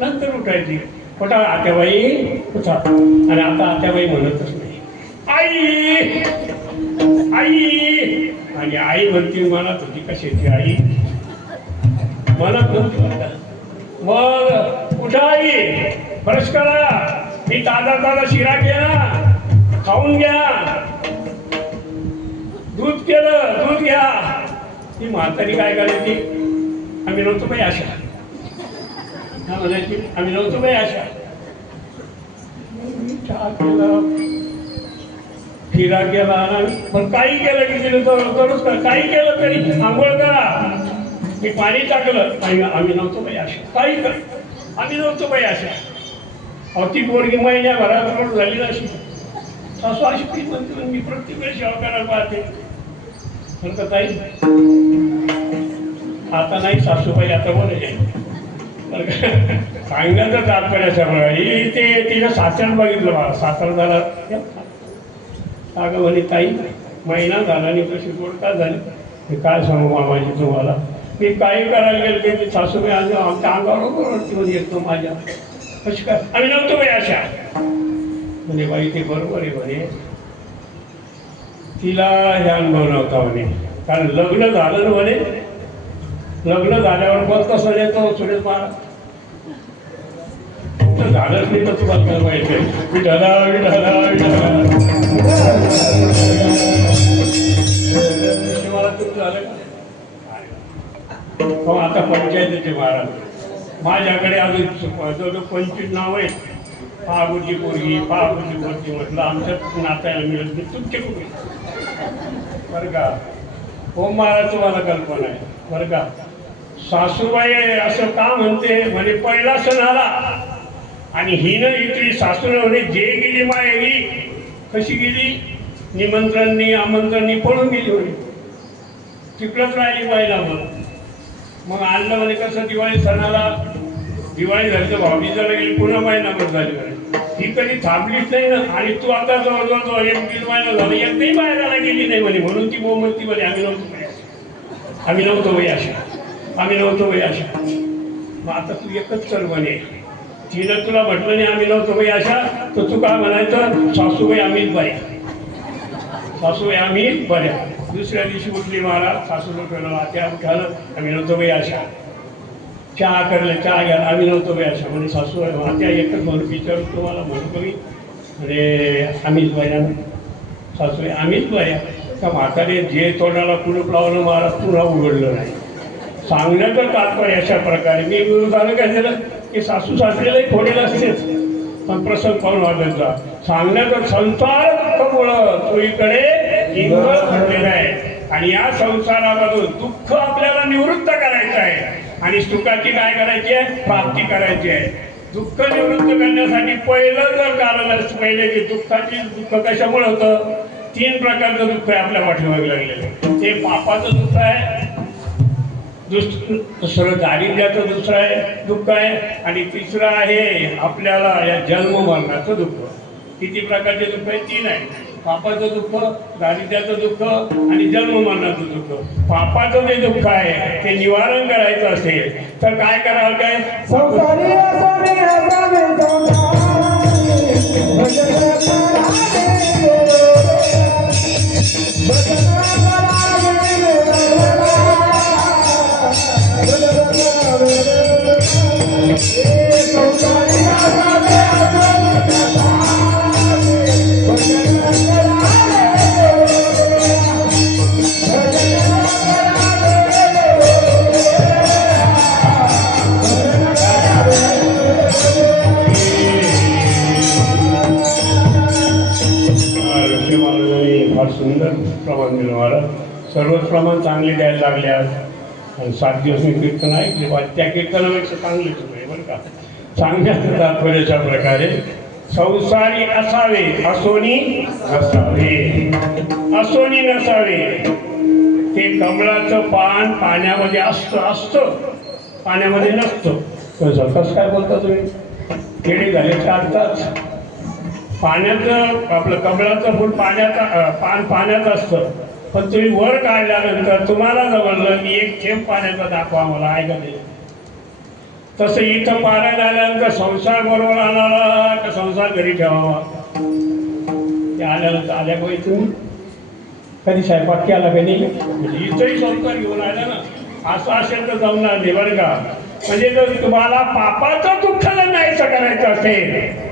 नंतर उठायची. कुठं आत्याबाई कुठं, आणि आता आत्याबाई म्हणतच नाही आई आई. आणि आई म्हणती म्हणत होती कशाची आई म्हणत नव्हती. मग कुठं आई ब्रश करा, मी ताजा शिरा केला खाऊन घ्या, दूध केलं दूध घ्या. ती म्हातारी काय करायची आम्ही नव्हतो बाई आशा. म्हणायची आम्ही नव्हतो बाई आशा. चहा केला शिरा केला पण काही केलं की तिने तरच कर. काही केलं तरी आंघोळ करा, मी पाणी टाकलं आम्ही नव्हतो बाई आशा. काही कर आम्ही नव्हतो बाई आशा. अहो ती पोरगी महिन्याभरात झाली नशी सासू अशी ती म्हणते मी प्रत्येक वेळेस सेवा करायला पाहते बरं का ताई. आता नाही सासूबाई आता बोलायचे सांगण्याचं तात्पर्याच्यामुळे ही ते तिनं सासऱ्यात बघितलं मला सासरा झाला अगं म्हणे ताई महिना झाला आणि कशी गोडका झाली. मी काय सांगू मामाजी तुम्हाला मी काही करायला गेलो की सासूबाई आज आमच्या अंगावर ओरडती म्हणजे येतो माझ्या कशी काय आम्ही नव्हतो बाई अशा म्हणजे बाई ते बरोबर आहे म्हणे तिला हे अनुभव नव्हता म्हणे कारण लग्न झालं ना म्हणे लग्न झाल्यावर पण कसं येतो सुरेश महाराज झालंच नाही तर तुम्हाला काय माहिती आहे विठाला विठाला विठाला मला तुमचं झालं का आता पंचायतीचे महाराज माझ्याकडे अजून जवळजवळ 25 नाव आहेत पागुची पोरगी म्हटलं आमच्या नात्याला मिळत नाही तुमचे कुठे बरं का हो महाराज तुम्हाला कल्पना आहे बरं का सासूबाई असं का म्हणते म्हणे पहिला सण आला आणि हिनं इथली सासून म्हणे जे गेली माहेरी कशी गेली निमंत्रणनी आमंत्रणी पळून गेली म्हणे तिकडंच राहिली बाईला मग आणलं म्हणे कसं दिवाळी सणाला दिवाळी झाली तर भाऊबीजाला गेली पुन्हा महिनाभर झाली म्हणे ही कधी थांबलीच नाही ना आणि तू आता जवळजवळ 1-1.5 महिना झाला एकही बाहेराला गेली नाही म्हणे म्हणून ती बोमती म्हणे आम्ही नव्हतो बाई अशा मग आता तू एकच कर म्हणे तिनं तुला म्हटलं नाही आम्ही नव्हतो बाई अशा तर तू काय म्हणायचं सासूबाई आम्हीच बऱ्या दुसऱ्या दिवशी उठली महाराज सासूला ठेवलं त्या उठालं आम्ही नव्हतो बाई अशा चहा करले चहा घ्या आम्ही नव्हतो बाई अशा म्हणजे सासू त्या एकच म्हणून विचारून तुम्हाला म्हणतो मी म्हणजे आम्हीच बऱ्या सासूबाई आम्हीच बऱ्या का म्हातारे जे तोंडाला कुलूप लावलं महाराज पुन्हा उघडलं नाही सांगण्याचं तात्पर्य अशा प्रकारे मी झालं काय झालं की सासू सासऱ्यालाही फोडेल असतेच पण प्रसंग पाहून वाजायचा सांगण्याचं संसार दुःखमुळं चोळीकडे इंगळ पडलेला आहे आणि या संसारामधून दुःख आपल्याला निवृत्त करायचं आहे आणि सुखाची काय करायची आहे प्राप्ती करायची आहे. दुःख निवृत्त करण्यासाठी पहिलं जर कारण पहिले की दुःख कशामुळे होतं 3 प्रकारचं दुःख आहे आपल्या पाठीमागे लागलेलं ते पापाचं दुःख आहे दुसरं दारिद्र्याचं दुःख आहे आणि तिसरं आहे आपल्याला या जन्म मरणाचं दुःख. किती प्रकारचे दुःख आहे 3 आहे पापाचं दुःख दारिद्र्याचं दुःख आणि जन्म मरणाचं दुःख. पापाचं जे दुःख आहे ते निवारण करायचं असेल तर काय करावं काय फार सुंदर प्रमाण दिलं मला सर्वच प्रमाण चांगले द्यायला लागले आज आणि 7 दिवस मी कीर्तन ऐकले त्या कीर्तनापेक्षा चांगलेच होते बरं का. सांगण्याचं तात्पर्याच्या प्रकारे संसारी असावे असोनी नसावे ते कमळाचं पान पाण्यामध्ये असतं पाण्यामध्ये नसतं. कसं काय बोलता तुम्ही केळी झाले चालतात पाण्याचं आपलं कमळाचं फूल पान पाण्यात असतं पण तुम्ही वर काढल्यानंतर तुम्हाला जमलं की 1 थेंब पाण्याचा दाखवा मला आहे का ते तसं इथं पारा झाल्यानंतर संसार बरोबर आणावा का संसार घरी ठेवावा ते आल्यानंतर आल्या का तुम्ही कधी स्वयंपाक केला का नाही म्हणजे इथंही संसार घेऊन आला ना असं असेल तर जमणार नाही बरं का. म्हणजे जर तुम्हाला पापाचं दुःख जर नाहीसं करायचं असेल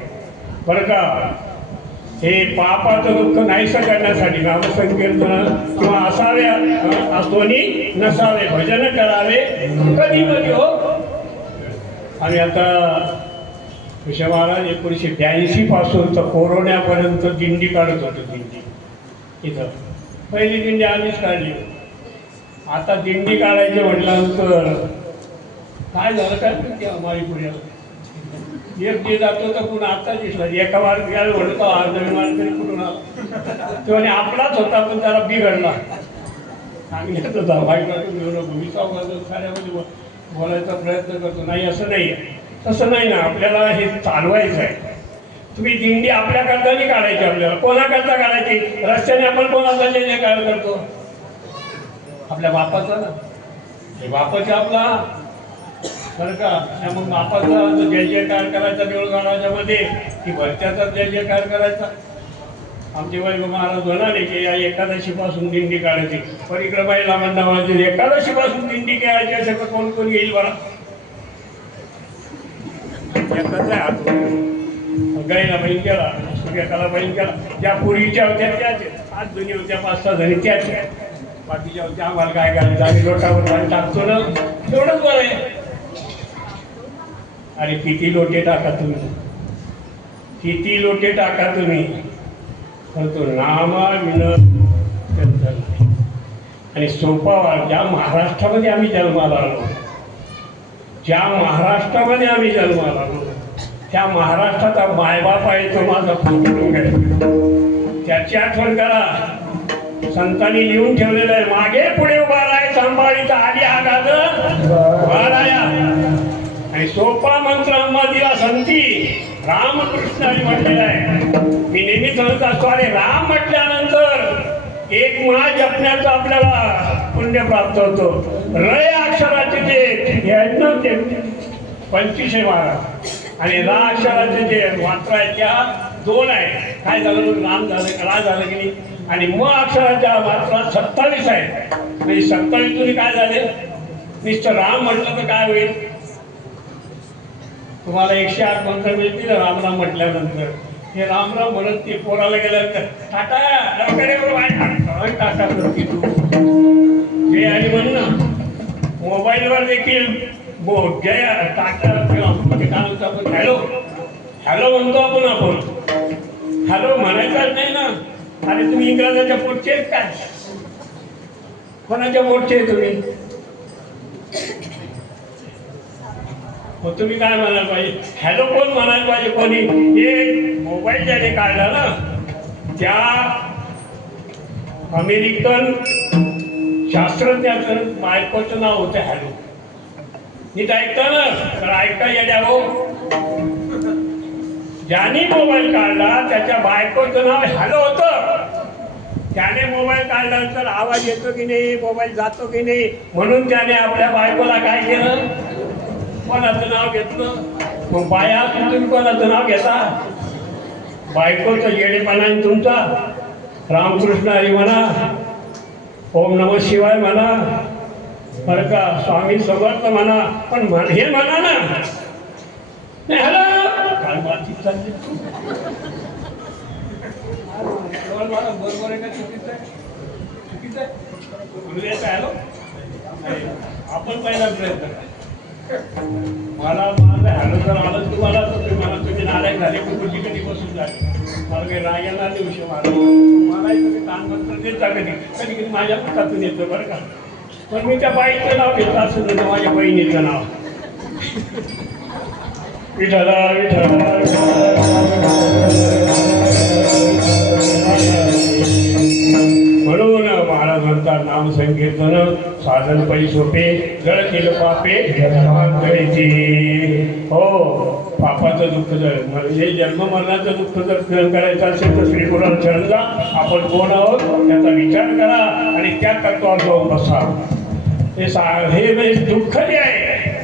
बरं का हे पापाचं दुःख नाहीसं करण्यासाठी नामसंकीर्तन किंवा असावे असोनी नसावे भजन करावे कधी हो. आम्ही आता कृष्ण महाराज 1982 पासून तर कोरोनापर्यंत दिंडी काढत होतो दिंडी इथं पहिली दिंडी आम्हीच काढली. आता दिंडी काढायचं म्हटल्यानंतर काय झालं काय माहिती माळीपुऱ्याला एक जे जातो तर पुन्हा आता दिसला एका वार गेला म्हणतो आज नवीन माणूस तरी कुठून आला तो आणि आपलाच होता पण त्याला बिघडला आम्ही येत होता वाईट वाटून घेऊ नको मी साऱ्यामध्ये बोलायचा प्रयत्न करतो नाही असं नाही तसं नाही ना आपल्याला हे चालवायचं आहे तुम्ही दिंडी आपल्या करताना काढायची आपल्याला कोणाकरता काढायची रस्त्याने आपण कोणाचा जय जयकार करतो आपल्या बापाचा ना हे बापाचा आपला बरं का मग बापाचा जय जयकार करायचा देऊळगावाच्या मध्ये की भरत्याचा जय जयकार करायचा आमचे वैभव महाराज म्हणाले की या एकादशीपासून दिंडी काढायची परिक्रमाला म्हणा एकादशीपासून दिंडी काढायची असं कोण कोण येईल बरा गायला बहीण केला सूर्यकाला बहीण केला ज्या पूर्वीच्या होत्या त्याच आज जुनी होत्या 5-6 जणी त्याच बाकीच्या होत्या आम्हाला काय करायचं आम्ही लोटावर पाणी टाकतो ना तेवढंच बरं आहे अरे किती लोटे टाका तुम्ही किती लोटे टाका तुम्ही तो नामा विन आणि सोपावा ज्या महाराष्ट्रामध्ये आम्ही जन्माला आलो ज्या महाराष्ट्रामध्ये आम्ही जन्माला आलो त्या महाराष्ट्राचा मायबाप आहे तो माझा फोटो आहे त्याची आठवण करा संतांनी लिहून ठेवलेलं आहे मागे पुढे उभा राय सांभाळीचा आली आगाद वाराया आणि सोपा मंत्र आम्हा दिला संती रामकृष्णाने म्हटलेला आहे मी नेहमी सांगत असतो अरे राम म्हटल्यानंतर एक महा जपण्याचं आपल्याला पुण्य प्राप्त होतो रय अक्षराचे जे आहेत ना ते 25 महाराज आणि रा अक्षराचे जे मात्रा आहेत त्या 2 आहे काय झालं राम झालं रा झालं की नाही आणि म अक्षराच्या मात्रा 27 आहेत म्हणजे 27 तुम्ही काय झाले नुसतं राम म्हटलं तर काय होईल तुम्हाला 108 मंत्र मिळतील रामराम म्हटल्यानंतर हे रामराम म्हणत ते पोराला गेल्यानंतर टाटा लवकर टाटा करते तू हे आणि म्हण ना मोबाईलवर देखील जय टाटा आपण हॅलो हॅलो म्हणतो आपण हॅलो म्हणायचाच नाही ना अरे तुम्ही इंग्रजाच्या पोटचे आहेत काय कोणाच्या पोटचे तुम्ही मग तुम्ही काय म्हणायला पाहिजे हॅलो कोण म्हणायला पाहिजे कोणी हे मोबाईल ज्याने काढला ना त्या अमेरिकन शास्त्रज्ञाचं बायकोचं नाव होतं हॅलो नीट ऐकता ना तर ऐकता येण्या हो ज्याने मोबाईल काढला त्याच्या बायकोचं नाव हॅलो होतं त्याने मोबाईल काढल्यानंतर आवाज येतो की नाही मोबाईल जातो की नाही म्हणून त्याने आपल्या बायकोला काय केलं कोणाचं नाव घेतलं मग बाया तुम्ही कोणाचं नाव घेता बायकोचं येडेपणाने तुमचा रामकृष्ण हरी म्हणा ओम नमः शिवाय म्हणा बरं का स्वामी समर्थ म्हणा पण हे म्हणा ना नाही हॅलो काय बातचीत चालली बरोबर आहे का चुकीचं आहे चुकीचं आहे हॅलो आपण पहिला प्रयत्न मला माझं हॅलो जर आलं तुम्हाला तर तुम्ही मला तुम्ही नारायण झाले पण तुझी कधी बसून झाली मला काही रागायला नाही विषय मलाही तुम्ही कानमंत्र देत जा कधी कधी कधी माझ्या पोटातून येतं बरं का पण मी त्या बाईचं नाव घेतलं असं तर माझ्या बहिणीचं नाव विठला म्हणून महाराज म्हणतात नाम संकीर्तन साधन पै सोपे जळतील पापे जन्मांतरीची हो पापाचं दुःख जर म्हणजे जन्म मरणाचं दुःख जर सहन करायचं असेल तर श्री गुरुराज चरणला आपण कोण आहोत त्याचा विचार करा आणि त्या तत्वावर जाऊन बसा हे म्हणजे दुःख जे आहे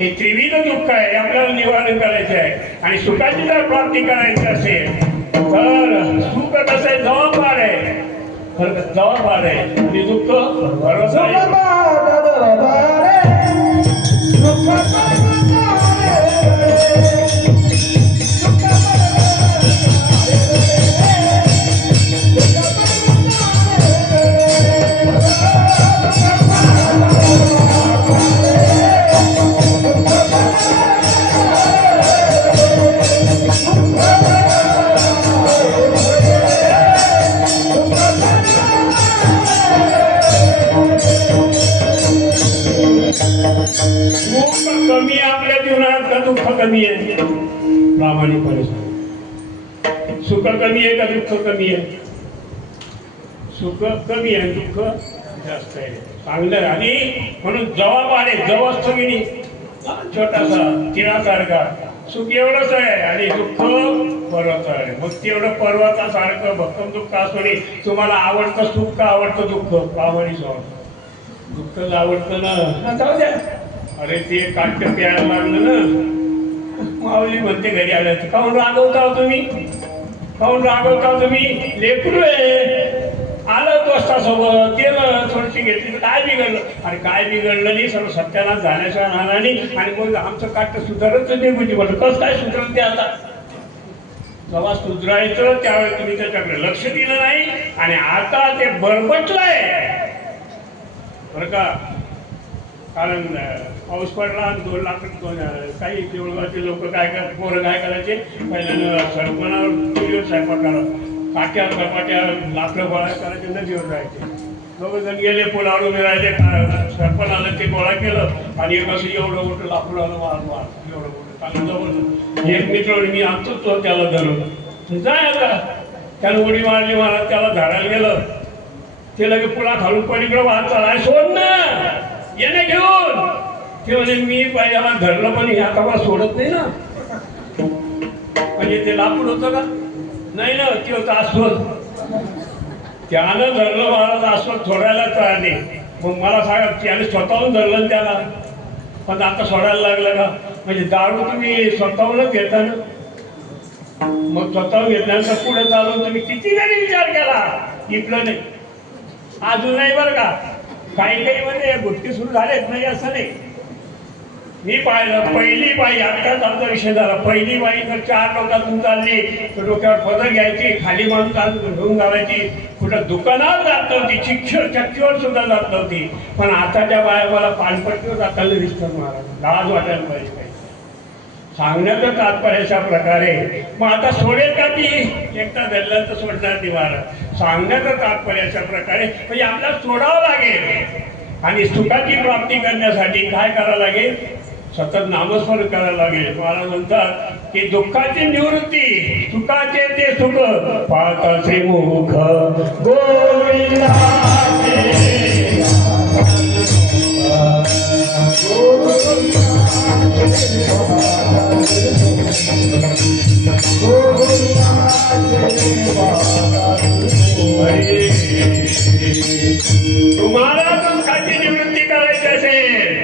हे त्रिविध दुःख आहे आपल्याला निवारण करायचे आहे आणि सुखाची जर प्राप्ती करायची असेल तर सुख कसं आहे जबाबदार आहे जबाबदार आहे आणि दुःख भरोसा कमी आपल्या जीवनात दुःख कमी आहे प्रामाणिकपणे सांग. सुख कमी आहे का दुःख कमी आहे? सुख कमी आहे, दुःख जास्त आहे. चांगलं. आणि म्हणून जवाब आले, जव असतो की नाही, छोटासा तिळासारखा. सुख एवढंच आहे आणि दुःख पर्वत आहे. मग तेवढं पर्वतासारखं भक्कम दुःख असतो. तुम्हाला आवडतं सुख का आवडतं दुःख? प्रामाणिक आवडतं. दुःखच आवडतं ना, जाऊ द्या. अरे ते काट्य प्यायला लागलं ना, माऊली म्हणते घरी आल्याचं, काहून रागवता तुम्ही? काहून रागवता तुम्ही? लेकरू आहे, आलं दोस्तासोबत केलं, थोडीशी घेतली तर काय बिघडलं? अरे काय बिघडलं नाही, सर्व सत्यानाश झाल्याशिवाय राहणार नाही. आणि मग आमचं काट्य सुधारत नाही. म्हणजे म्हटलं कसं काय सुधारत ते आता? जेव्हा सुधरायचं त्यावेळेस तुम्ही त्याच्याकडे लक्ष दिलं नाही आणि आता ते बरबटलंय बरं का. कारण पाऊस पडला आणि 2 लाख काही देवळगावचे लोक काय करतात, पोरं काय करायचे, पहिल्यानं सरपणावर चुलीवर स्वयंपाक करावं, काट्या कपाट्या लाकडं गोळा करायचे, नदीवर जायचे. 2 जण गेले, पुलावर उभे राहिले, सरपण आलं, ते गोळा केलं आणि एक असं एवढं मोठं लाकूड आलं, वार एवढं मोठं चांगलं जवळ. एक मित्र मी आणतो तो त्याला धरून जाय आता. त्यानं उडी मारली, महाराज त्याला धरायला गेलं. ते लगे पुला खालून पलीकडं वाहत चालाय, सोड ना येणे घेऊन. ते म्हणजे मी पाहिजे धरलं पण आता मला सोडत नाही ना. म्हणजे ते लाकूड होतं का? नाही ना, ते होतं अस्वल. त्यानं धरलं महाराज, अस्वल सोडायला तयार नाही. मग मला सांगा, त्याने स्वतःहून धरलं त्याला, पण आता सोडायला लागलं का? म्हणजे दारू तुम्ही स्वतःहूनच घेता ना. मग स्वतःहून घेतल्यानंतर पुढे चालून तुम्ही किती जरी विचार केला, इकलं नाही. अजून नाही बरं का, काही काही मध्ये गोष्टी सुरू झाल्यात नाही असं नाही. मी पाहिलं, पहिली बाई, आत्ताच आमचा विषय झाला, पहिली बाई जर 4 लोकांतून चालली तर डोक्यावर पदर घ्यायची, खाली माणून घेऊन घालायची, कुठं दुकानावर जात नव्हती, चक्कीवर सुद्धा जात नव्हती. पण आताच्या बाया मला पानपट्टीवर जाताना दिसतात महाराज. लाज वाटायला पाहिजे काही. सांगण्याचं तात्पर्याच्या प्रकारे. मग आता सोडेल का ती? एकटा धरलं तर सोडणार ती महाराज. सांगण्याचं तात्पर्याच्या प्रकारे म्हणजे आपल्याला सोडावं लागेल. आणि सुखाची प्राप्ती करण्यासाठी काय करावं लागेल? सतत नामस्मरण करायला लागेल. महाराज म्हणतात की दुःखाची निवृत्ती, सुखाचे ते सुख पाहता श्रीमुख गोविंदाचे. तुम्हाला दुःखाची निवृत्ती करायची असेल,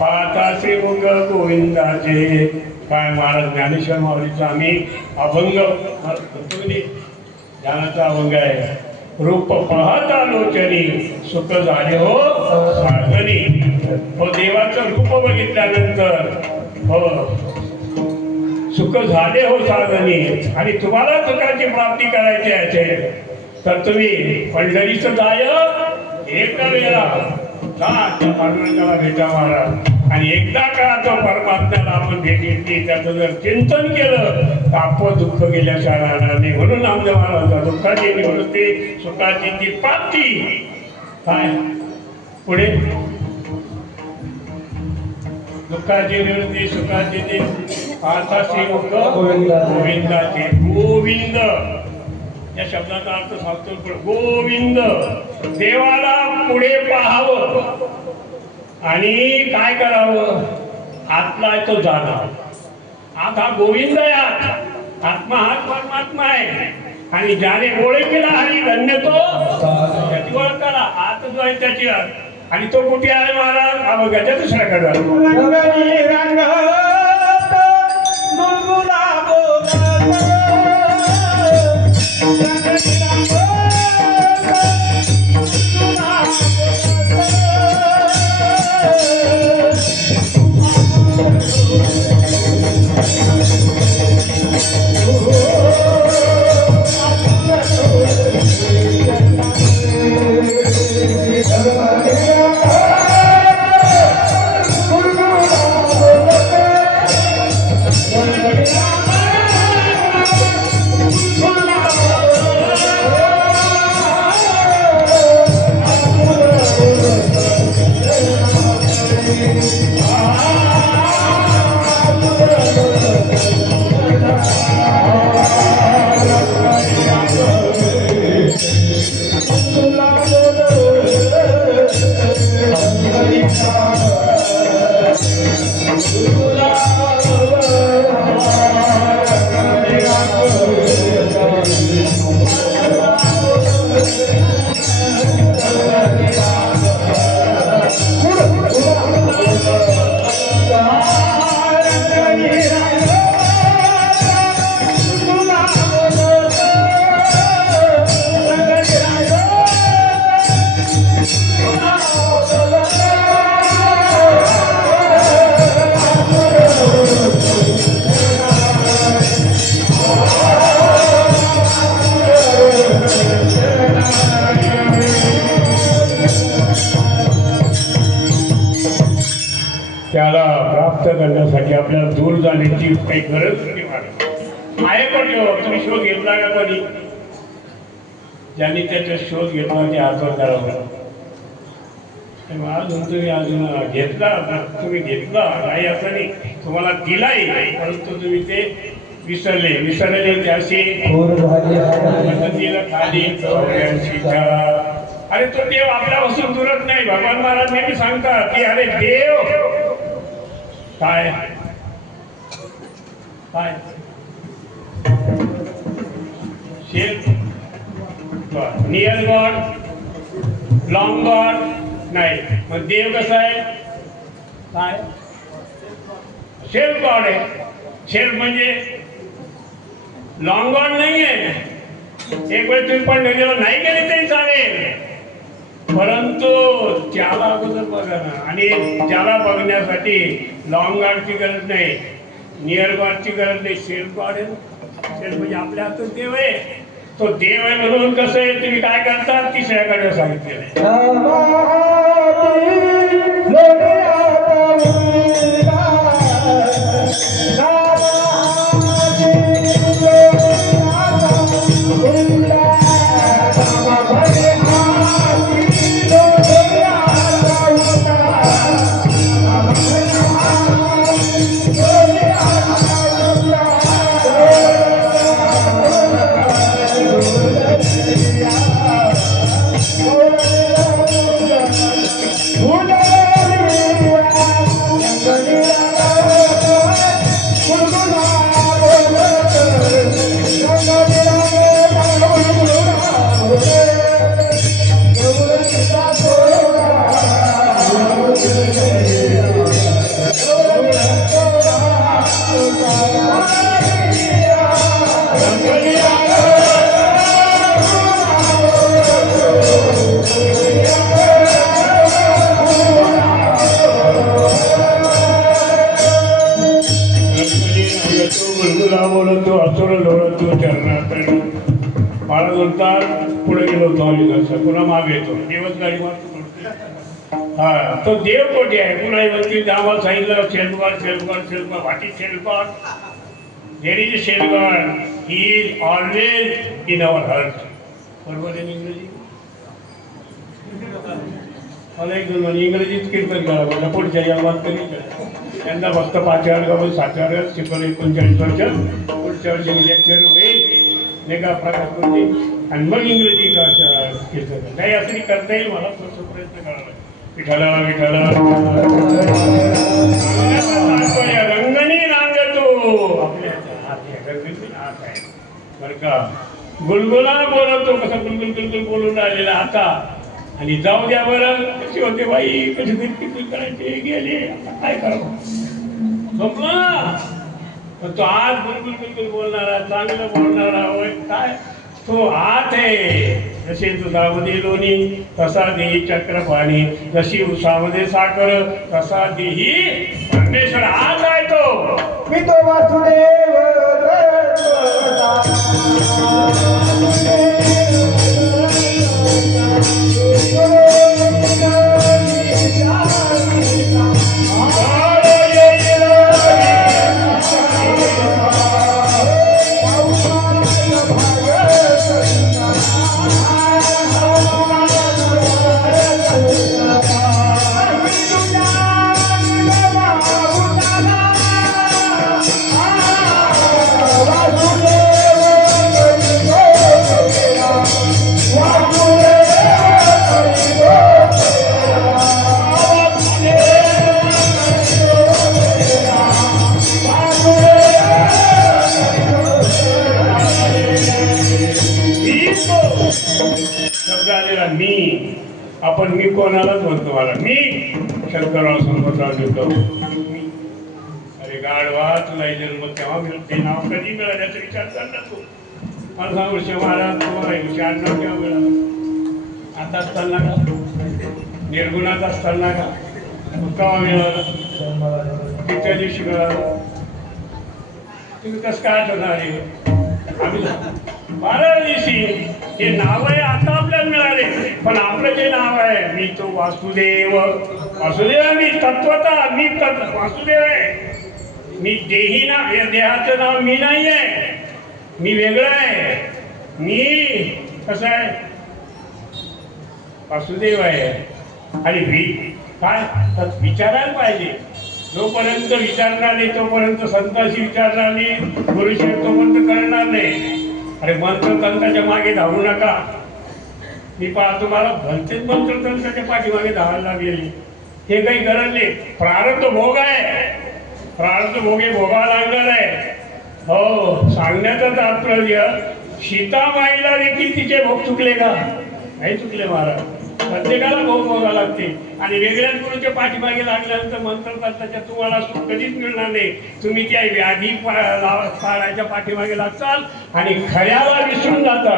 पाहता श्रीमुख गोविंदाचे. काय महाराज ज्ञानेश्वर माऊलीचा आम्ही अभंग ज्ञानाचा अभंग आहे. रूप पाहता लोचनी सुख झाले हो साधनी. हो, देवाचं रूप बघितल्यानंतर हो सुख झाले हो साधनी. आणि तुम्हाला सुखाची प्राप्ती करायची असेल तर तुम्ही पंढरीचं जाय एका वेळेला पांडुरंगाला भेटा महाराज. आणि एकदा का तो परमात्म्याला आपण भेट घेतली, त्याचं जर चिंतन केलं तर आपण दुःख गेल्याशिवाय राहणार नाही. म्हणून आमच्या महाराज दुःखाची निवृत्ती, सुखाची ती प्राप्ती. काय पुढे? दुःखाची निवृत्ती, सुखाची ती पाहता श्रीमुख गोविंदाचे. गोविंद या शब्दाचा अर्थ सांगतो. गोविंद, देवाला पुढे पाहावं आणि काय करावं? आत्मा आहे तो जाणावा. आत हा गोविंद आहे, आत्मा हा परमात्मा आहे. आणि ज्याने ओळखीला हरी धन्य तो त्याची ओळख करा. आत जो आहे त्याची. आणि तो कुठे आहे महाराज? अभंगाच्या दुसऱ्या कडे. त्याला प्राप्त करण्यासाठी आपल्याला दूर जाण्याची काही गरज नाही मला आहे. पण तुम्ही शोध घेतला का कधी? ज्यांनी त्याचा शोध घेतला ते हातवर करावं. अजून तुम्ही अजून घेतला तुम्ही घेतला नाही असं नाही, तुम्हाला दिलाही परंतु तुम्ही ते विसरले होते असे खाली. अरे तो देव आपल्यापासून दूरच नाही. भगवान महाराज नेहमी सांगतात की अरे देव काय काय नियर गॉड लॉंग गॉड नाही. मग देव कसा आहे? काय सेल्फ गॉड आहे. सेल्फ म्हणजे लॉंग गॉड नाही आहे. एक वेळ तुम्ही पण नाही केले तरी चालेल, परंतु त्याला अगोदर बघा ना. आणि त्याला बघण्यासाठी लॉंग गॉडची गरज नाही, नियर गॉडची गरज नाही. सेल्फ गॉड आहे. सेल्फ म्हणजे आपल्या हातात देव आहे. तो देव आहे म्हणून कसं आहे तुम्ही काय करता? तिसऱ्याकडे सांगितलेलं आहे. पुढे गेलो होतो पुन्हा मागे येतो दिवस गाडी मारतो. हा तो देव कोठे आहे? पुन्हा वरती आम्हाला सांगितलं self God what is self God? There is a self God. He is always in our heart. बरोबर आहे इंग्रजी? मला एक दोन इंग्रजीत कीर्तन करा म्हटलं पुढच्या जन्मात तरी त्यांना फक्त 5 वर्ष 7 वर्ष शिकवलं 39 वर्ष. पुढच्या वर्षी लेक्चर होईल नाही का प्रकाश आणि मग इंग्रजी कीर्तन काही असं करता येईल मला तसं प्रयत्न करावा. विठाला विठाला रंगणी नांगतो आपल्या हात आहे बरं का. गुलगुला बोलवतो कसा गुलगुल गुलगुल बोलून राहिलेला आता. आणि जाऊ द्या बरं कशी होते बाई कशी तरी करायचे गेले आता काय करावं संपला. तो आज गुलगुल गुलगुल बोलणारा चांगलं बोलणारा होय काय तो हात आहे. जशी दुधामध्ये लोणी तसा देही चक्रपाणी, जशी उसामध्ये साखर तसा देही परमेश्वर. हात आहे तो. मी तो वासुदेव आपण मी कोणालाच म्हणतो मला मी शंकरराव संपतराव देतो. अरे गाढवा तुला जन्म तेव्हा मिळत ते नाव कधी मिळालं याचा विचार कर ना तू. मला सांग वर्ष महाराज तुम्हाला विचार नाव केव्हा मिळालं? आता असताना का? निर्गुणात असताना का? केव्हा मिळालं? किती दिवशी मिळालं? तुम्ही कसं काय आठवणार आहे? आम्ही 12 दिवशी हे नाव आहे आता आपल्याला मिळाले, पण आपलं जे नाव आहे मी तो वासुदेव, वासुदेव मी तत्वता, मी वासुदेव आहे. मी देही ना, या देहाचं नाव मी नाही आहे, मी वेगळं आहे. मी कसं आहे वासुदेव आहे. आणि काय तर विचारायला पाहिजे. जोपर्यंत विचारणार नाही तोपर्यंत संतांशी विचारणार नाही, गुरुशी तोपर्यंत करणार नाही. अरे मंत्रतंत्राच्या मागे धावू नका. मी पाहतो मला भलतेच मंत्रतंत्राच्या पाठीमागे धावायला लागलेली. हे काही गरज नाही. प्रारब्ध भोग आहे, प्रारब्ध भोगे भोगावा लागणार आहे. हो, सांगण्याचं तात्पर्य सीतामाईला देखील तिचे भोग चुकले का? नाही चुकले महाराज. प्रत्येकाला भोग भोगावा लागते. आणि वेगळ्याच गुरुच्या पाठीमागे लागल्यानंतर मंत्रतंत्राच्या तुम्हाला सुख कधीच मिळणार नाही. तुम्ही त्या व्याधी पाळायच्या पाठीमागे लागताल आणि खऱ्याला विसरून जाता.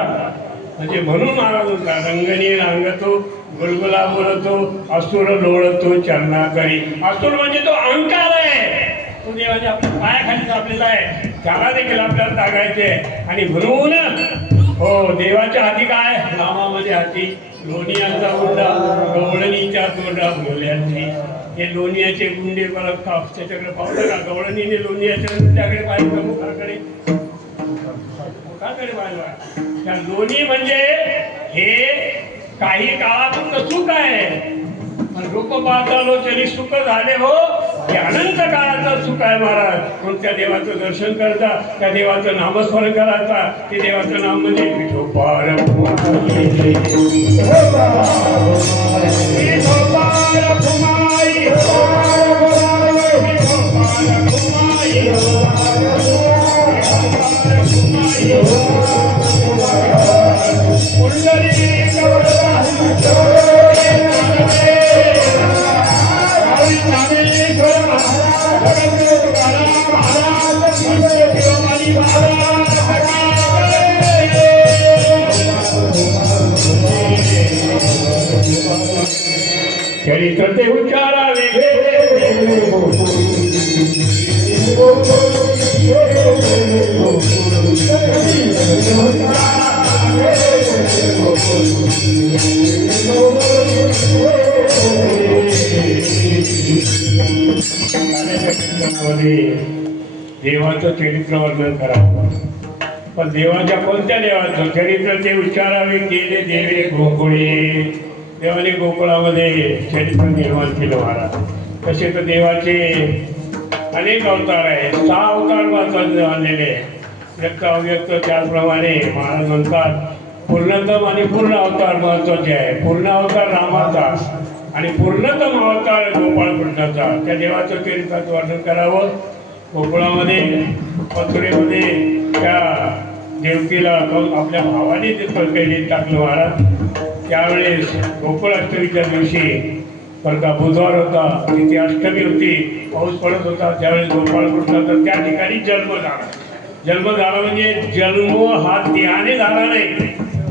म्हणजे म्हणून महाराज होता, रंगणी रांगतो गुलगुला बोलतो, असुर लोळतो चरणाकरी. असुर म्हणजे तो अहंकार आहे, तो देवाने आपल्या पायाखाली दाबलेला आहे, त्याला देखील आपल्याला टाकायचे. आणि म्हणून हो, देवाच्या हाती काय? नामामध्ये हाती लोणियांचा गुंडा, गवळणीच्या तोंडा बोल्याची. हे लोणियाचे गुंडे मला त्याच्याकडे पाहलं का? गवळणीने लोणियाच्या त्याकडे पाहिलं, मुखाकडे पाहिलं. त्या लोणी म्हणजे हे काही काळापुरतं सुख आहे, पण रूप पाहतालो तरी सुख झाले हो, हे अनंत काळाचं सुख आहे महाराज. म्हणून त्या देवाचं दर्शन करता, त्या देवाचं नामस्मरण करायचा. ते देवाचं नाम म्हणजे विठोबार फुमाई, विठोबार फुमाई, चरित्र ते उच्चारा वेगळे देवाचं चरित्र वर्णन करावं. पण देवाच्या कोणत्या देवाचं चरित्र ते उच्चारावे गेले देवे गोकुळे. देवाने गोकुळामध्ये चरित्र निर्माण केलं महाराज. तसे तर देवाचे अनेक अवतार आहेत, 6 अवतार महत्वाचे आलेले. व्यक्त अव्यक्त त्याचप्रमाणे महाराज म्हणतात पूर्णतम आणि पूर्ण अवतार महत्वाचे आहे. पूर्ण अवतार रामाचा आणि पूर्णतम अवतार गोपाळकृष्णाचा. त्या देवाचं चरित्राचं वर्णन करावं. गोकुळामध्ये मथुरेमध्ये त्या देवकीला आपल्या भावाने ते कैदेत टाकलं महाराज. त्यावेळेस गोकुळाष्टमीच्या दिवशी बरं का बुधवार होता, तिथे अष्टमी होती, पाऊस पडत होता. त्यावेळेस गोपाळकृष्णाचा त्या ठिकाणी जन्म झाला. जन्म झाला म्हणजे जन्म हा देहाने झाला नाही,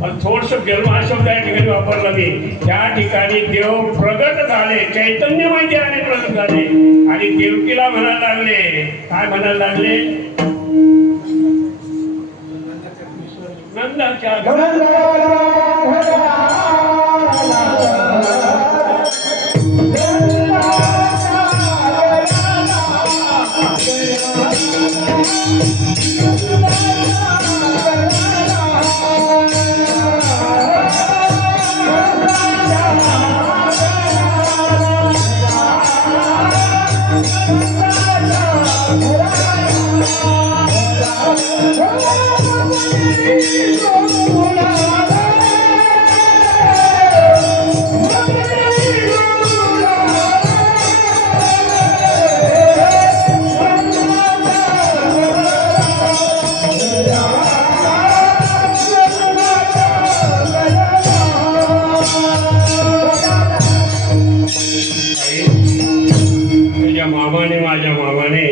पण थोडंसं जन्म हा शब्द या ठिकाणी वापरला नाही. त्या ठिकाणी देव प्रगट झाले, चैतन्यमय देहाने प्रगट झाले आणि देवकीला म्हणायला लागले. काय म्हणायला लागले? नंदाच्या माझ्या मामाने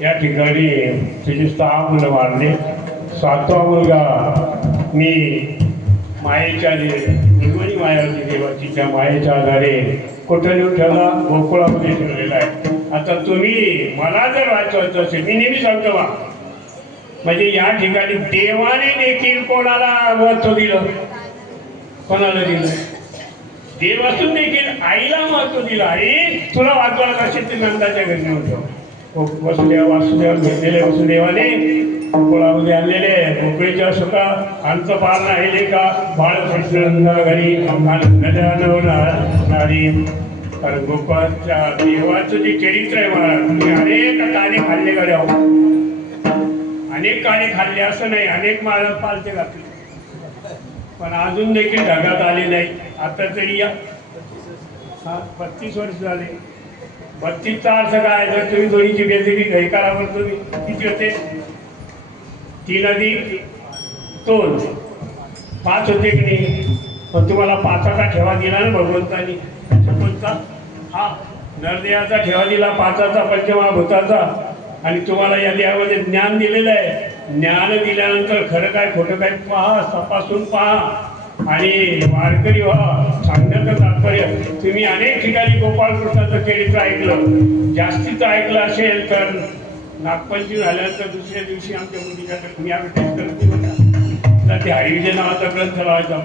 या ठिकाणी तिची 6 मुलं मारले. 7वा मुलगा मी मायेच्या निर्मणी माया होती देवाची, त्या मायेच्या आधारे कुठं नेऊन ठेवला? गोकुळामध्ये ठेवलेला आहे. आता तुम्ही मला जर वाचवायचं असेल, मी नेहमी सांगतो बा म्हणजे या ठिकाणी देवाने देखील कोणाला महत्व दिलं? कोणाला दिलं? देव असून देखील आईला महत्व दिलं. आई तुला वाचवायला असेल ते नंदाच्या घरी नव्हतं. वासुदेव घेतलेले वसुदेवाने गोकुळामध्ये आणलेले गोकुळीच्या सुखा अंत पार राहिले का बाळकृष्ण घरी नारी. कारण गोकुळाच्या देवाचं जे चरित्र आहे महाराज, तुम्ही अनेक काने खाल्ले गडे आहो, अनेक काने खाल्ले असं नाही, अनेक महाराज पालते घातले, पण अजून देखील ढगात आले नाही. आता तरी या 32 वर्ष झाले. 32चा अर्थ काय? जर तुम्ही दोन्हीची बेजगी घरी करावर तुम्ही किती होते? 3 अधिक 2 5 होते की नाही? पण तुम्हाला 5चा ठेवा दिला ना भगवंतानी. कोणता? हा नरदेहाचा ठेवा दिला, 5चा पंचमहाभूताचा. आणि तुम्हाला या देहामध्ये ज्ञान दिलेलं आहे. ज्ञान दिल्यानंतर खरं काय खोटं काय पहा, तपासून पहा आणि वारकरी व्हा. सांगण्याचं तात्पर्य, तुम्ही अनेक ठिकाणी गोपाळकृष्णाचं चरित्र ऐकलं, जास्तीचं ऐकलं असेल तर नागपंचमी झाल्यानंतर दुसऱ्या दिवशी आमच्या मुलीच्या मी आम्ही टेस्ट करते बघा, ते हरिविजय नावाचा ग्रंथ लावायचा.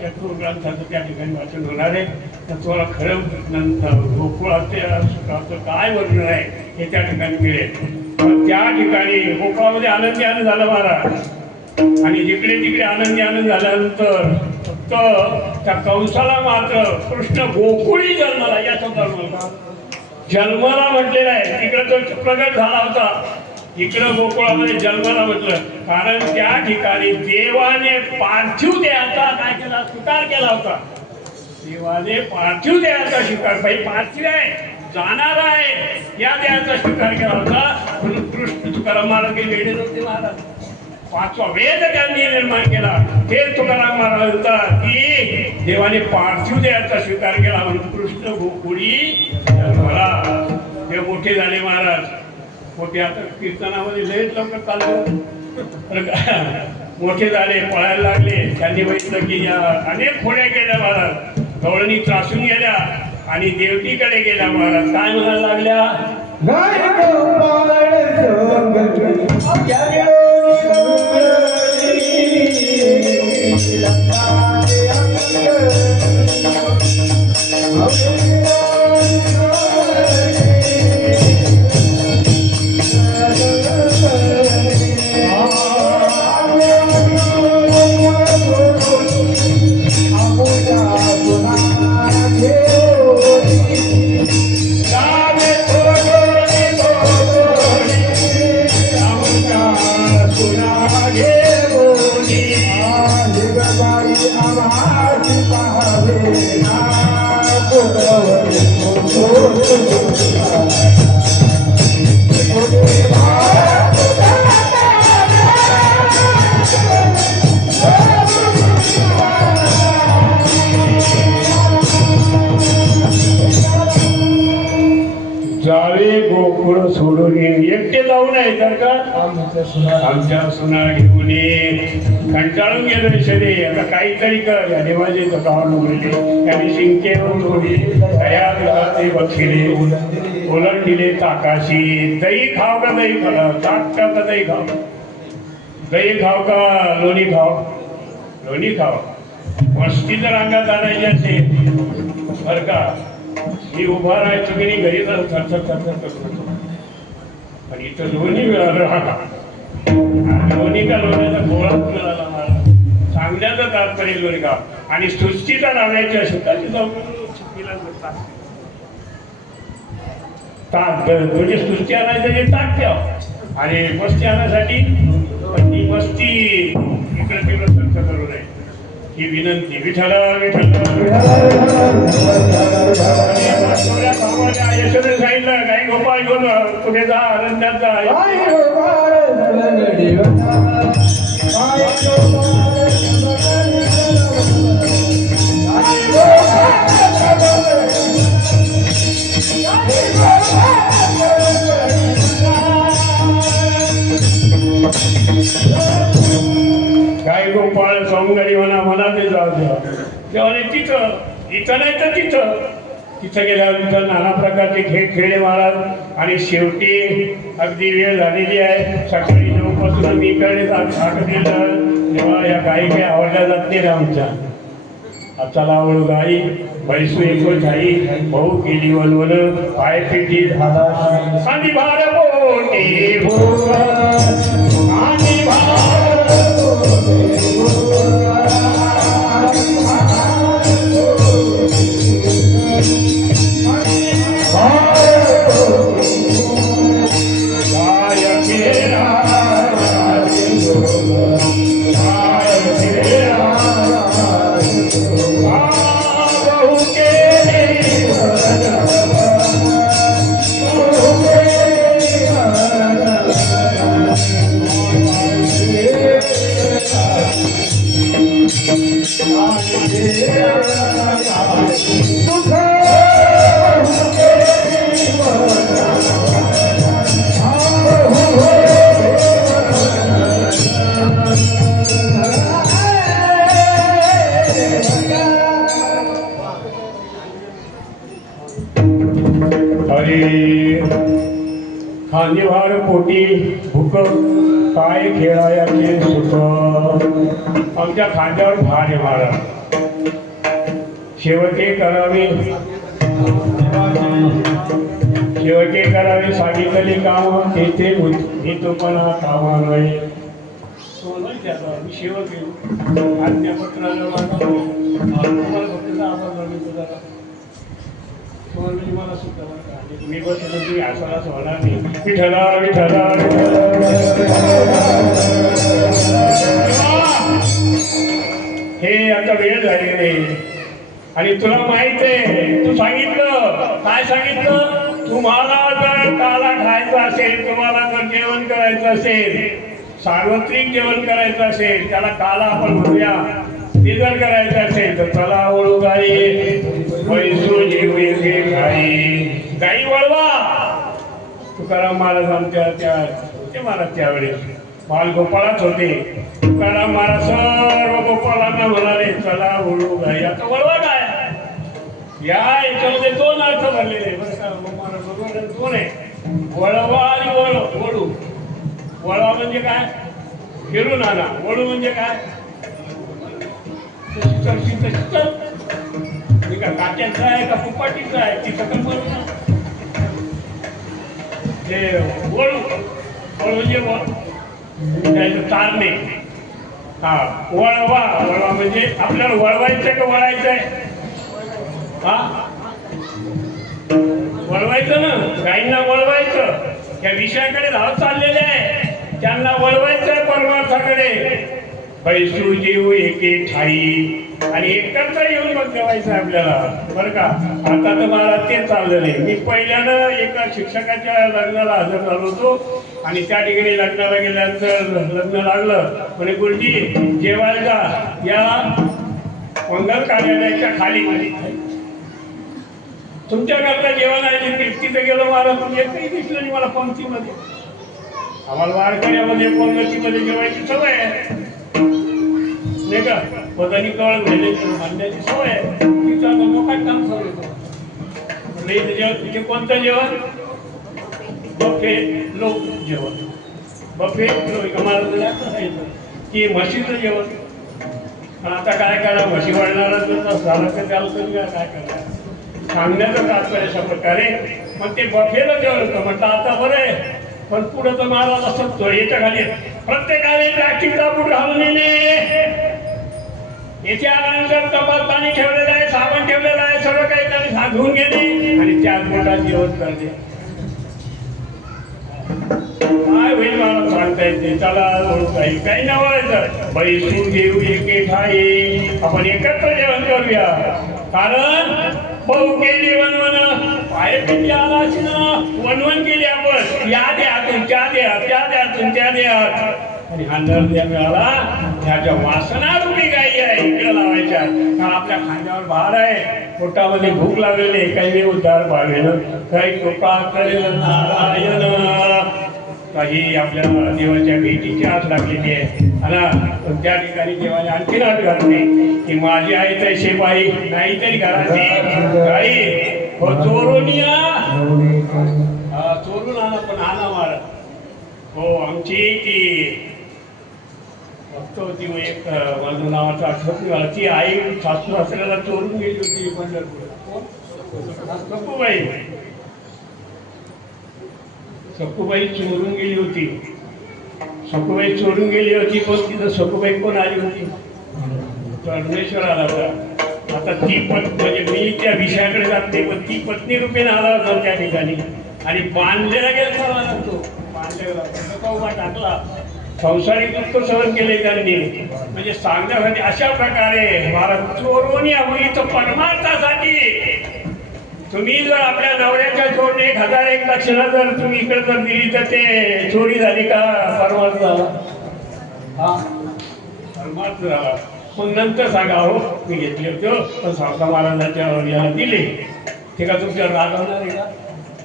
त्या ग्रंथाचं त्या ठिकाणी वाचन होणार आहे. तर तुम्हाला खरं नंतर गोकुळाचं काय वर्णन आहे हे त्या ठिकाणी मिळेल. त्या ठिकाणी गोकुळामध्ये आनंदी आनंद झाला महाराज. आणि जिकडे तिकडे आनंदी आनंद झाल्यानंतर फक्त त्या कंसाला मात्र कृष्ण गोकुळी जन्माला, या शब्दाला जन्माला म्हटलेला आहे. तिकडे तो प्रगट झाला होता, इकडं गोकुळामध्ये जन्माला म्हटलं. कारण त्या ठिकाणी देवाने पार्थिव देहाचा काय केला? स्वीकार केला होता. देवाने पार्थिव देहाचा स्वीकार, भाई पार्थिव आहे, जाणार आहे, या देहाचा स्वीकार केला होता. म्हणून कृष्ण तुकाराम महाराज काही वेळे नव्हते महाराज. 5वा वेद त्यांनी निर्माण केला. ते तुकाराम महाराज म्हणतात की देवाने पार्थिव देहाचा स्वीकार केला म्हणून कृष्ण गोकुळी जन्माला. ते मोठे झाले महाराज. मोठे आता कीर्तनामध्ये लयच लवकर चालले, मोठे झाले, पळायला लागले. त्यांनी बघितलं की या अनेक खोड्या केल्या महाराज, गवळणी त्रासून गेल्या आणि देवतीकडे गेल्या महाराज. काय म्हणायला लागल्या? जावे गोकुळ सोडून एकटे जाऊ नये तर का आमच्या सुना घेऊन कंटाळून गेलो शरीर. आता काहीतरी कर. या देवाचे तोंड उघडले, त्यांनी शिंके थोडी तयार बक्षिले ओलांडिले ताकाशी. दही खाव का दही खाला? ताक का दही खाव? दही खाव का लोणी खाव? लोणी खाव. मस्ती जर अंगात आणायची असेल बर का, ही उभा राहायचं की नाही घरी जर थरथर. पण इथं लोणी मिळालं, लोणी का लोण्याचा गोळाच मिळाला मला. सांगण्याचं तात्पर्य लोणी का. आणि सृष्टीचा लावायची असेल तर ताक, म्हणजे सृष्टी आणायचं ते ताक ठेव आणि मस्ती आणण्यासाठी ती मस्ती इकडे तिकडे खर्च करू नये ही विनंती. विठ्ठल विठ्ठल. यशोदे सांगितलं काही गोपाळ घेऊन पुढे जा, आनंदात जा. काय गोपाळ सोमगडी म्हणा, मला ते जाऊ द्या. तेव्हा तिथं, इथं नाही तर तिथं गेल्यावर तिथं नाना प्रकारचे खेळ खेळले महाराज. आणि शेवटी अगदी वेळ झालेली आहे, सकाळी 9 तेव्हापासून मी इकडे आठवत गेलं तेव्हा या गायी काही आवडल्या जात नाही रे आमच्या. चला वळू गाई बैसू एको ठाई भाऊ केली वनवन पाय पेटी झाला आणि भार पोटी भोग आणि भार खांदेवाड पोटी भूक काय खेळायाचे सुख आमच्या खांद्यावर भार आहे महाराज. शेवटे करावे सांगितलेले काम तेथे हेतूपणा कामा नये. शेवट घेऊ आज्ञापत्राला मला सुद्धा मी बसलो तुम्ही असाच होणार नाही. विठला विठला हे आता वेळ झाली नाही आणि तुला माहित आहे तू सांगितलं काय सांगितलं तुम्हाला जर काला खायचा असेल तुम्हाला जर जेवण करायचं असेल सार्वत्रिक जेवण करायचं असेल त्याला काला आपण म्हणूया ते जर करायचं असेल तर चला वळू गाई बैसू जेवू एके गाई गाई वळवा. तुकाराम महाराज आमच्या ते महाराज त्यावेळेस बाल गोपाळाच होते. तुकाराम महाराज सर्व गोपाळांना म्हणाले चला वळू गाई. आता वळवा काय या याच्यामध्ये दोन अर्थ झालेले महाराज दोन आहे वळवा आणि वळू. वळवा म्हणजे काय फिरून आणा. वळू म्हणजे काय काट्याचं आहे का फुपाटीचं आहे ती सकल म्हणून ना ते वळू म्हणजे त्याचं तारणे. हा वळवा म्हणजे आपल्याला वळवायचं का वळायचं आहे. हा वळवायचं ना गाईंना वळवायचं त्या विषयाकडे धावत चाललेले आहे त्यांना वळवायचं आहे परमार्थाकडे. बैसू जेवू एके ठाई आणि एकत्र येऊन मग जेवायचं आपल्याला बरं का. आता तर मला तेच चाललं नाही. मी पहिल्यानं एका शिक्षकाच्या लग्नाला हजर झालो होतो आणि त्या ठिकाणी लग्नाला गेल्यानंतर लग्न लागलं म्हणजे गुरुजी जेवायला या मंगल कार्यालयाच्या खाली तुमच्या घरला जेवण आहे तिथं गेलो महाराज तुम्ही एकही दिसलं नाही मला पंक्तीमध्ये. आम्हाला वारकऱ्यामध्ये पंक्तीमध्ये जेवायची सवय आहे नाही का. पदानी कळ म्हणण्याची सवय आहे तिथं काय काम सवय ते कोणतं जेवण बफे लोक जेवण बफे मला की म्हशीचं जेवण. पण आता काय करा म्हशी वाढणारा झालं तर त्याला तुम्ही काय करा सांगण्याचं तात्पर्य अशा प्रकारे मग ते बफेला जेवण होतं म्हटलं आता बरं आहे. पण पुढं तर महाराज असं याच्या खाली प्रत्येकाने प्लास्टिक दाबून घालून येणे. येथे आल्यानंतर कपात पाणी ठेवलेलं आहे साबण ठेवलेलं आहे सर्व काही त्यांनी साधवून घेणे आणि त्याच पोटात जेवण करणे. काय होईल मला सांगता येते. चला काही काही नावायचं बैसू जेवू एके ठाई आपण एकत्र जेवण करूया. कारण भाऊ केली वनवन पाय पिटी आला अशी ना वनवन केली आपण या देहातून त्या देहात त्या देहातून त्या देहात आणि हा नर देह मिळाला त्याच्या वासना रूपी गाई आहे इकडे लावायच्या. कारण आपल्या खांद्यावर भार आहे पोटामध्ये भूक लागलेली आहे काही उद्धार पावेल काही कृपा करेल नारायण. काही आपल्या देवाच्या भेटीची आस लागलेली आहे आणि त्या ठिकाणी देवाने आणखी आठ घातली की माझी आई तैसे बाई नाहीतरी घराची गाई हो चोरून या चोरून आणा पण आणा मारा हो आमची ती भक्त होती मग एक माझं नावाचं आठवत नाही मला. ती आई सासू सासऱ्याला चोरून गेली होती पंढरपूरला. सखूबाई चोरून गेली होती. सखूबाई चोरून गेली होती. पण तिथं सखूबाई कोण आली होती? परमेश्वर आला होता. आता ती म्हणजे मी त्या विषयाकडे जात नाही, पण ती पत्नी रूपेने आला होता त्या ठिकाणी आणि बांधलेला गेला लागतो. बांधलेला उभा टाकला. संसारिक दुःख सहन केले त्यांनी. म्हणजे सांगण्यासाठी अशा प्रकारे महाराज चोरून यावं परमार्थासाठी तुम्ही जर आपल्या नवऱ्याच्या चोरून 1001 दक्षिणा जर तुम्ही इकडे जर दिली तर ते चोरी झाली का? परमार्थ झाला. हा परमार्थ झाला. मग नंतर सांगा हो मी घेतले होते पण सावता महाराजांच्या याला दिले ते का तुमच्यावर रागवणार आहे का?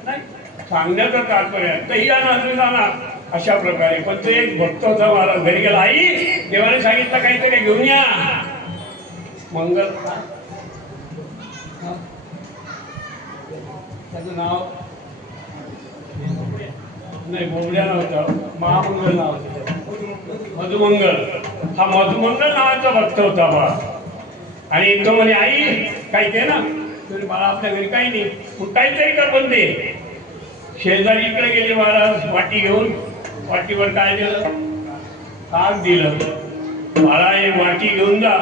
नाही. सांगण्याचं तात्पर्य तही जाणार अशा प्रकारे. पण तो एक भक्त होता महाराज घरी गेला. आई देवाने सांगितलं काहीतरी घेऊन या. मंगल त्याचं नाव नाही बोबड्या नव्हतं, महामंगल नाव होतं. मधुमंगल. हा मधुमंगल नावाचा भक्त होता बा. आणि तो म्हणे आई काही दे ना. मला आपल्या घरी काही नाही पण काहीतरी कर पण दे. शेजारी इकडे गेले महाराज वाटी घेऊन. वाटीवर काय दिलं? ताक दिलं. मला हे वाटी घेऊन जा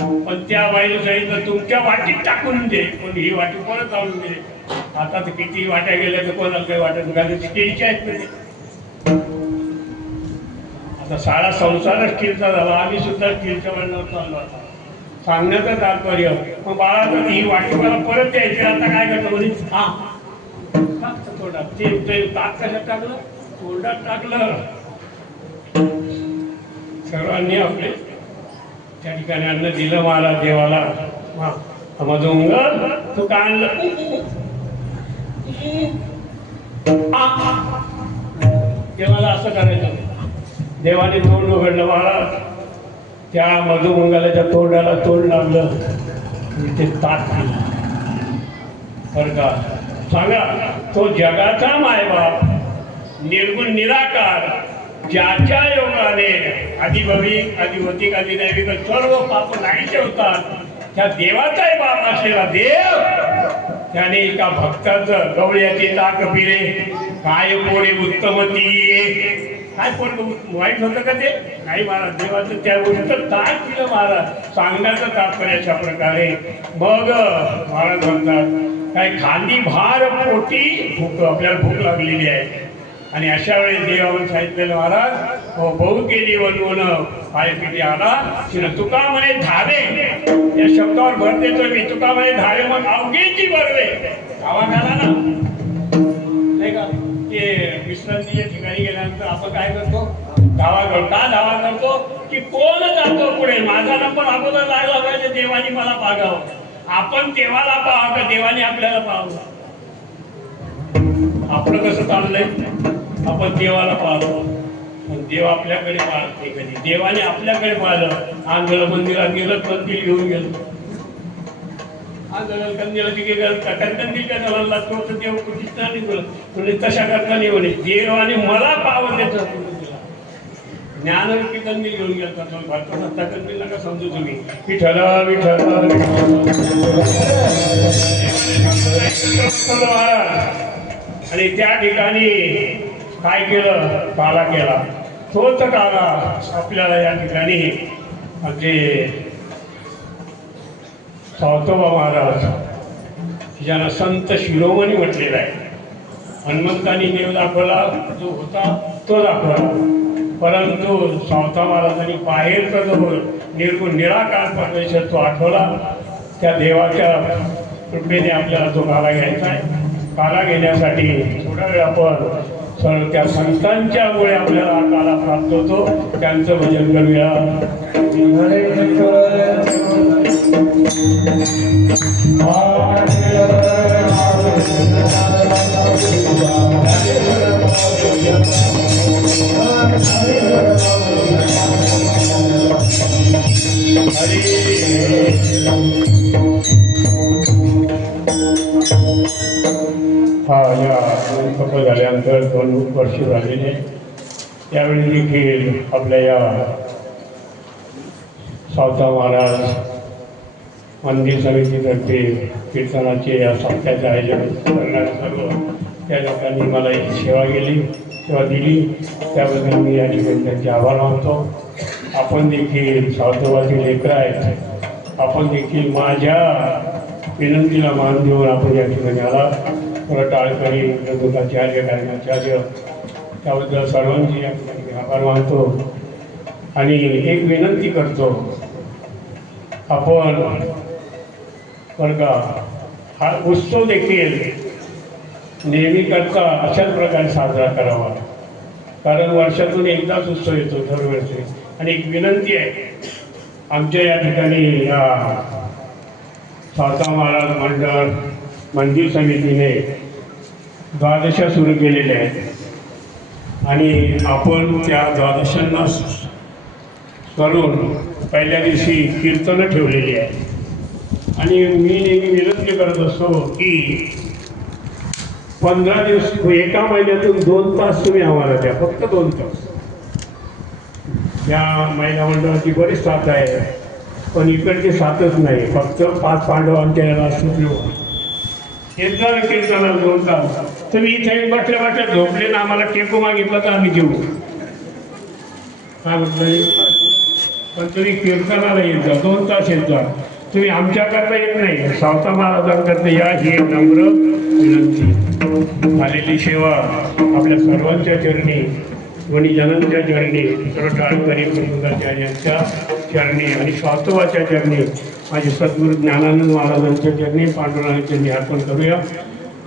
पण त्या बाईने सांगितलं तुमच्या वाटीत टाकून दे. पण ही वाटी परत आणून दे. आता तर किती वाट्या गेल्या तर कोणाला काही वाटत नाही. स्टीलच्या आहेत म्हणजे आता सारा संसार स्टीलचा झाला. आम्ही सुद्धा स्टीलच्या बनवत चाललो. आता सांगण्याचं तात्पर्य मग बाळा तर ही वाटी मला परत द्यायची. आता काय करतो म्हणजे हा तोंडात ते ताक कशात टाकलं? तोंडात टाकलं. सर्वांनी आपले त्या ठिकाणी अन्न दिलं महाराज देवाला. मधुमंगल तू काय आणलं? देवाला असं करायचं. देवाने तोंड उघडलं महाराज. त्या मधुमंगलाच्या तोंडाला तोंड लागलं. ते ताक दिलं. बरं का सांगा तो जगाचा मायबाप निर्गुण निराकार ज्याच्या योगाने आदिभौतिक आदिभौतिक आदिदैविक सर्व पाप नाही ठेवतात त्या देवाचाही बाप असलेला देव त्याने एका भक्ताचं गवळ्याचे ताक पिले. काय पोरे उत्तमती. काय पोरग वाईट होतं का ते? नाही महाराज देवाचं त्या गोष्ट ताक पिलं महाराज. सांगण्याचं तात्पर्य अशा प्रकारे. मग महाराज म्हणतात काय खांदी भार पोटी भूक आपल्याला भूक लागलेली आहे आणि अशा वेळेस देवावर सांगितलेलं महाराज बहु केली वनवन पायपिटी आला शिन तुका म्हणे धावे. या शब्दावर भर देतो मी. तुका म्हणे धावे मग अवघेची बरवे. गावात आला ना नाही का ते विश्रांतीच्या ठिकाणी गेल्यानंतर आपण काय करतो? धावा करतो. का धावा करतो? की कोण जातो पुढे? माझा नंबर अगोदर लागला पाहिजे. देवानी मला पाहावं. आपण देवाला पाहावं का देवाने आपल्याला पाहावं? आपलं कसं चाललंय? आपण देवाला पाहतो पण देव आपल्याकडे पाहत नाही कधी. देवाने आपल्याकडे पाहिलं. आंधळ मंदिरात गेलं कंदील घेऊन गेलो. आंधळ कंदीला तिथे कंदीलच्या दलाला तो तर देव कुठेच नाही बोलत. तशा करता नाही म्हणे देवाने मला पावत देतं. ज्ञानरूपी कंदील घेऊन गेला. भक्तसत्ता कंदील नका समजू तुम्ही. विठ्ठल विठ्ठल आणि त्या ठिकाणी काय केलं? काला केला. तोच काला आपल्याला या ठिकाणी म्हणजे सावतोबा महाराज ज्यांना संत शिरोमणी म्हटलेला आहे. हनुमंतांनी देव दाखवला जो होता तो दाखवला. परंतु सावता महाराजांनी बाहेरचा जो निर्गुण निराकार परमेश्वर तो आठवला. त्या देवाच्या कृपेने आपल्याला तो काला घ्यायचा आहे. काला घेण्यासाठी थोडा वेळ आपण सर्व त्या संतांच्यामुळे आपल्याला काला प्राप्त होतो. त्यांचं भजन करूया. हा या झाल्यानंतर 2 वर्ष झालेले त्यावेळी देखील आपल्या या सावता महाराज मंदिर समितीतर्फे कीर्तनाचे या सप्त्याचे आयोजन करणारे सर्व त्या लोकांनी मला एक सेवा केली, सेवा दिली, त्याबद्दल मी या ठिकाणी त्यांचे आभार मानतो. आपण देखील सावतावाची लेकरं आहेत, आपण देखील माझ्या विनंतीला मान देऊन आपण या ठिकाणी आला. टाळकरी प्रमुखाचार्य गायनाचार्य त्याबद्दल सर्वांची या ठिकाणी आभार मानतो आणि एक विनंती करतो. आपण बरं का हा उत्सव देखील नेहमीकरता अशाच प्रकारे साजरा करावा, कारण वर्षातून एकदाच उत्सव येतो दरवर्षी. आणि एक विनंती आहे, आमच्या या ठिकाणी या सावता महाराज मंडळ मंदिर समितीने द्वादशा सुरू केलेल्या आहेत आणि आपण त्या द्वादशांना करून पहिल्या दिवशी कीर्तनं ठेवलेली आहे. आणि मी नेहमी विनंती करत असतो की 15 दिवस एका महिन्यातून 2 तास तुम्ही आम्हाला द्या, फक्त 2 तास. या महिला मंडळाची बरीच साथ आहे, पण इकडची साथच नाही. फक्त 5 पांडवांच्या याला सुटलो कीर्तनाला 2 तास. तुम्ही इथे बसल्या बसल्या झोपले ना, आम्हाला टेको मागितलं तर आम्ही घेऊ, काय म्हटलं. पण तुम्ही कीर्तनाला येत जा, 2 तास येत जा. तुम्ही आमच्याकरता येत नाही, सावता महाराजांकरता या, ही एक नम्र विनंती. झालेली सेवा आपल्या सर्वांच्या चरणी, गुणीजनांच्या चरणी, सर्व टाळकरी प्रमुखाचार्यांच्या चरणी आणि स्वातोबाच्या चरणी, माझे सद्गुरू ज्ञानानंद महाराजांच्या चरणी, पांडुरंगाच्या चरणी अर्पण करूया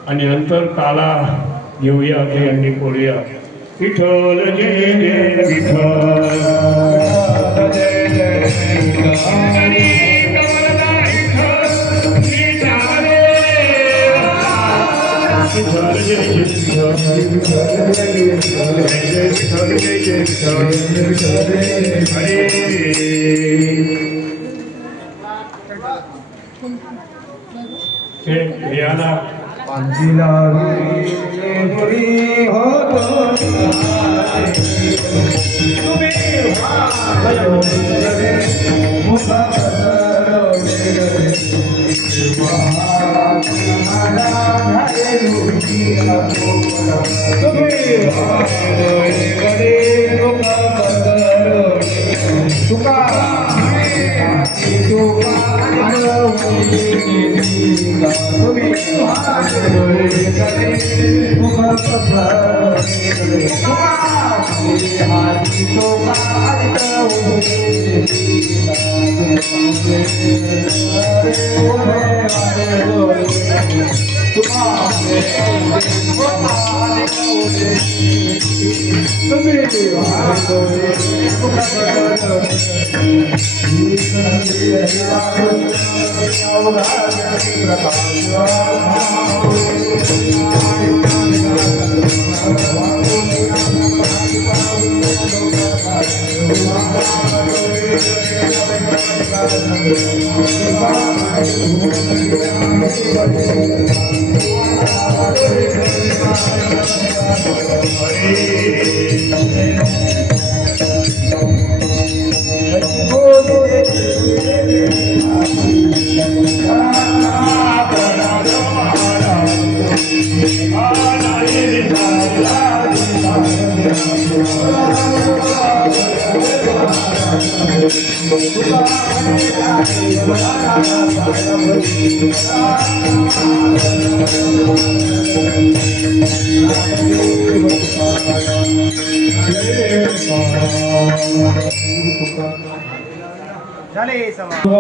आणि नंतर ताला घेऊया, दहीहंडी पोळूया. विठ्ठल जय जय विठ्ठल.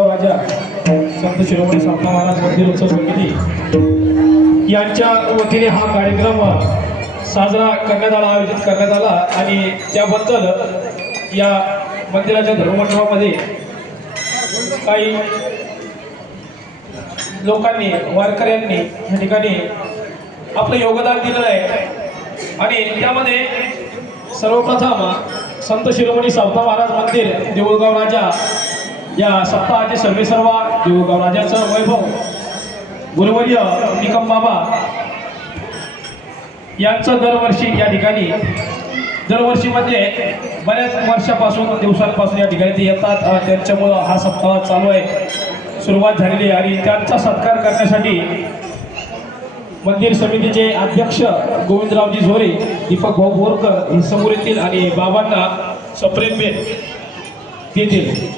राजा संत शिरोमणी सावता महाराज मंदिर उत्सव समिती यांच्या वतीने हा कार्यक्रम साजरा करण्यात आला, आयोजित करण्यात आला आणि त्याबद्दल या मंदिराच्या धर्ममंडळामध्ये काही लोकांनी, वारकऱ्यांनी या ठिकाणी आपलं योगदान दिलेलं आहे. आणि त्यामध्ये सर्वप्रथम संत शिरोमणी सावता महाराज मंदिर देऊळगाव राजा या सप्ताहाचे सर्वेसर्वा, देऊळगाव राजाचं वैभव गुरुवर्य निकम बाबा यांचं दरवर्षी या ठिकाणी दरवर्षीमध्ये बऱ्याच वर्षापासून दिवसांपासून या ठिकाणी ते येतात. त्यांच्यामुळं हा सप्ताह चालू आहे, सुरुवात झालेली आहे. आणि त्यांचा सत्कार करण्यासाठी मंदिर समितीचे अध्यक्ष गोविंदरावजी झोरे, दीपक भाऊ बोरकर हे समोर येतील आणि बाबांना सप्रेम भेट देतील.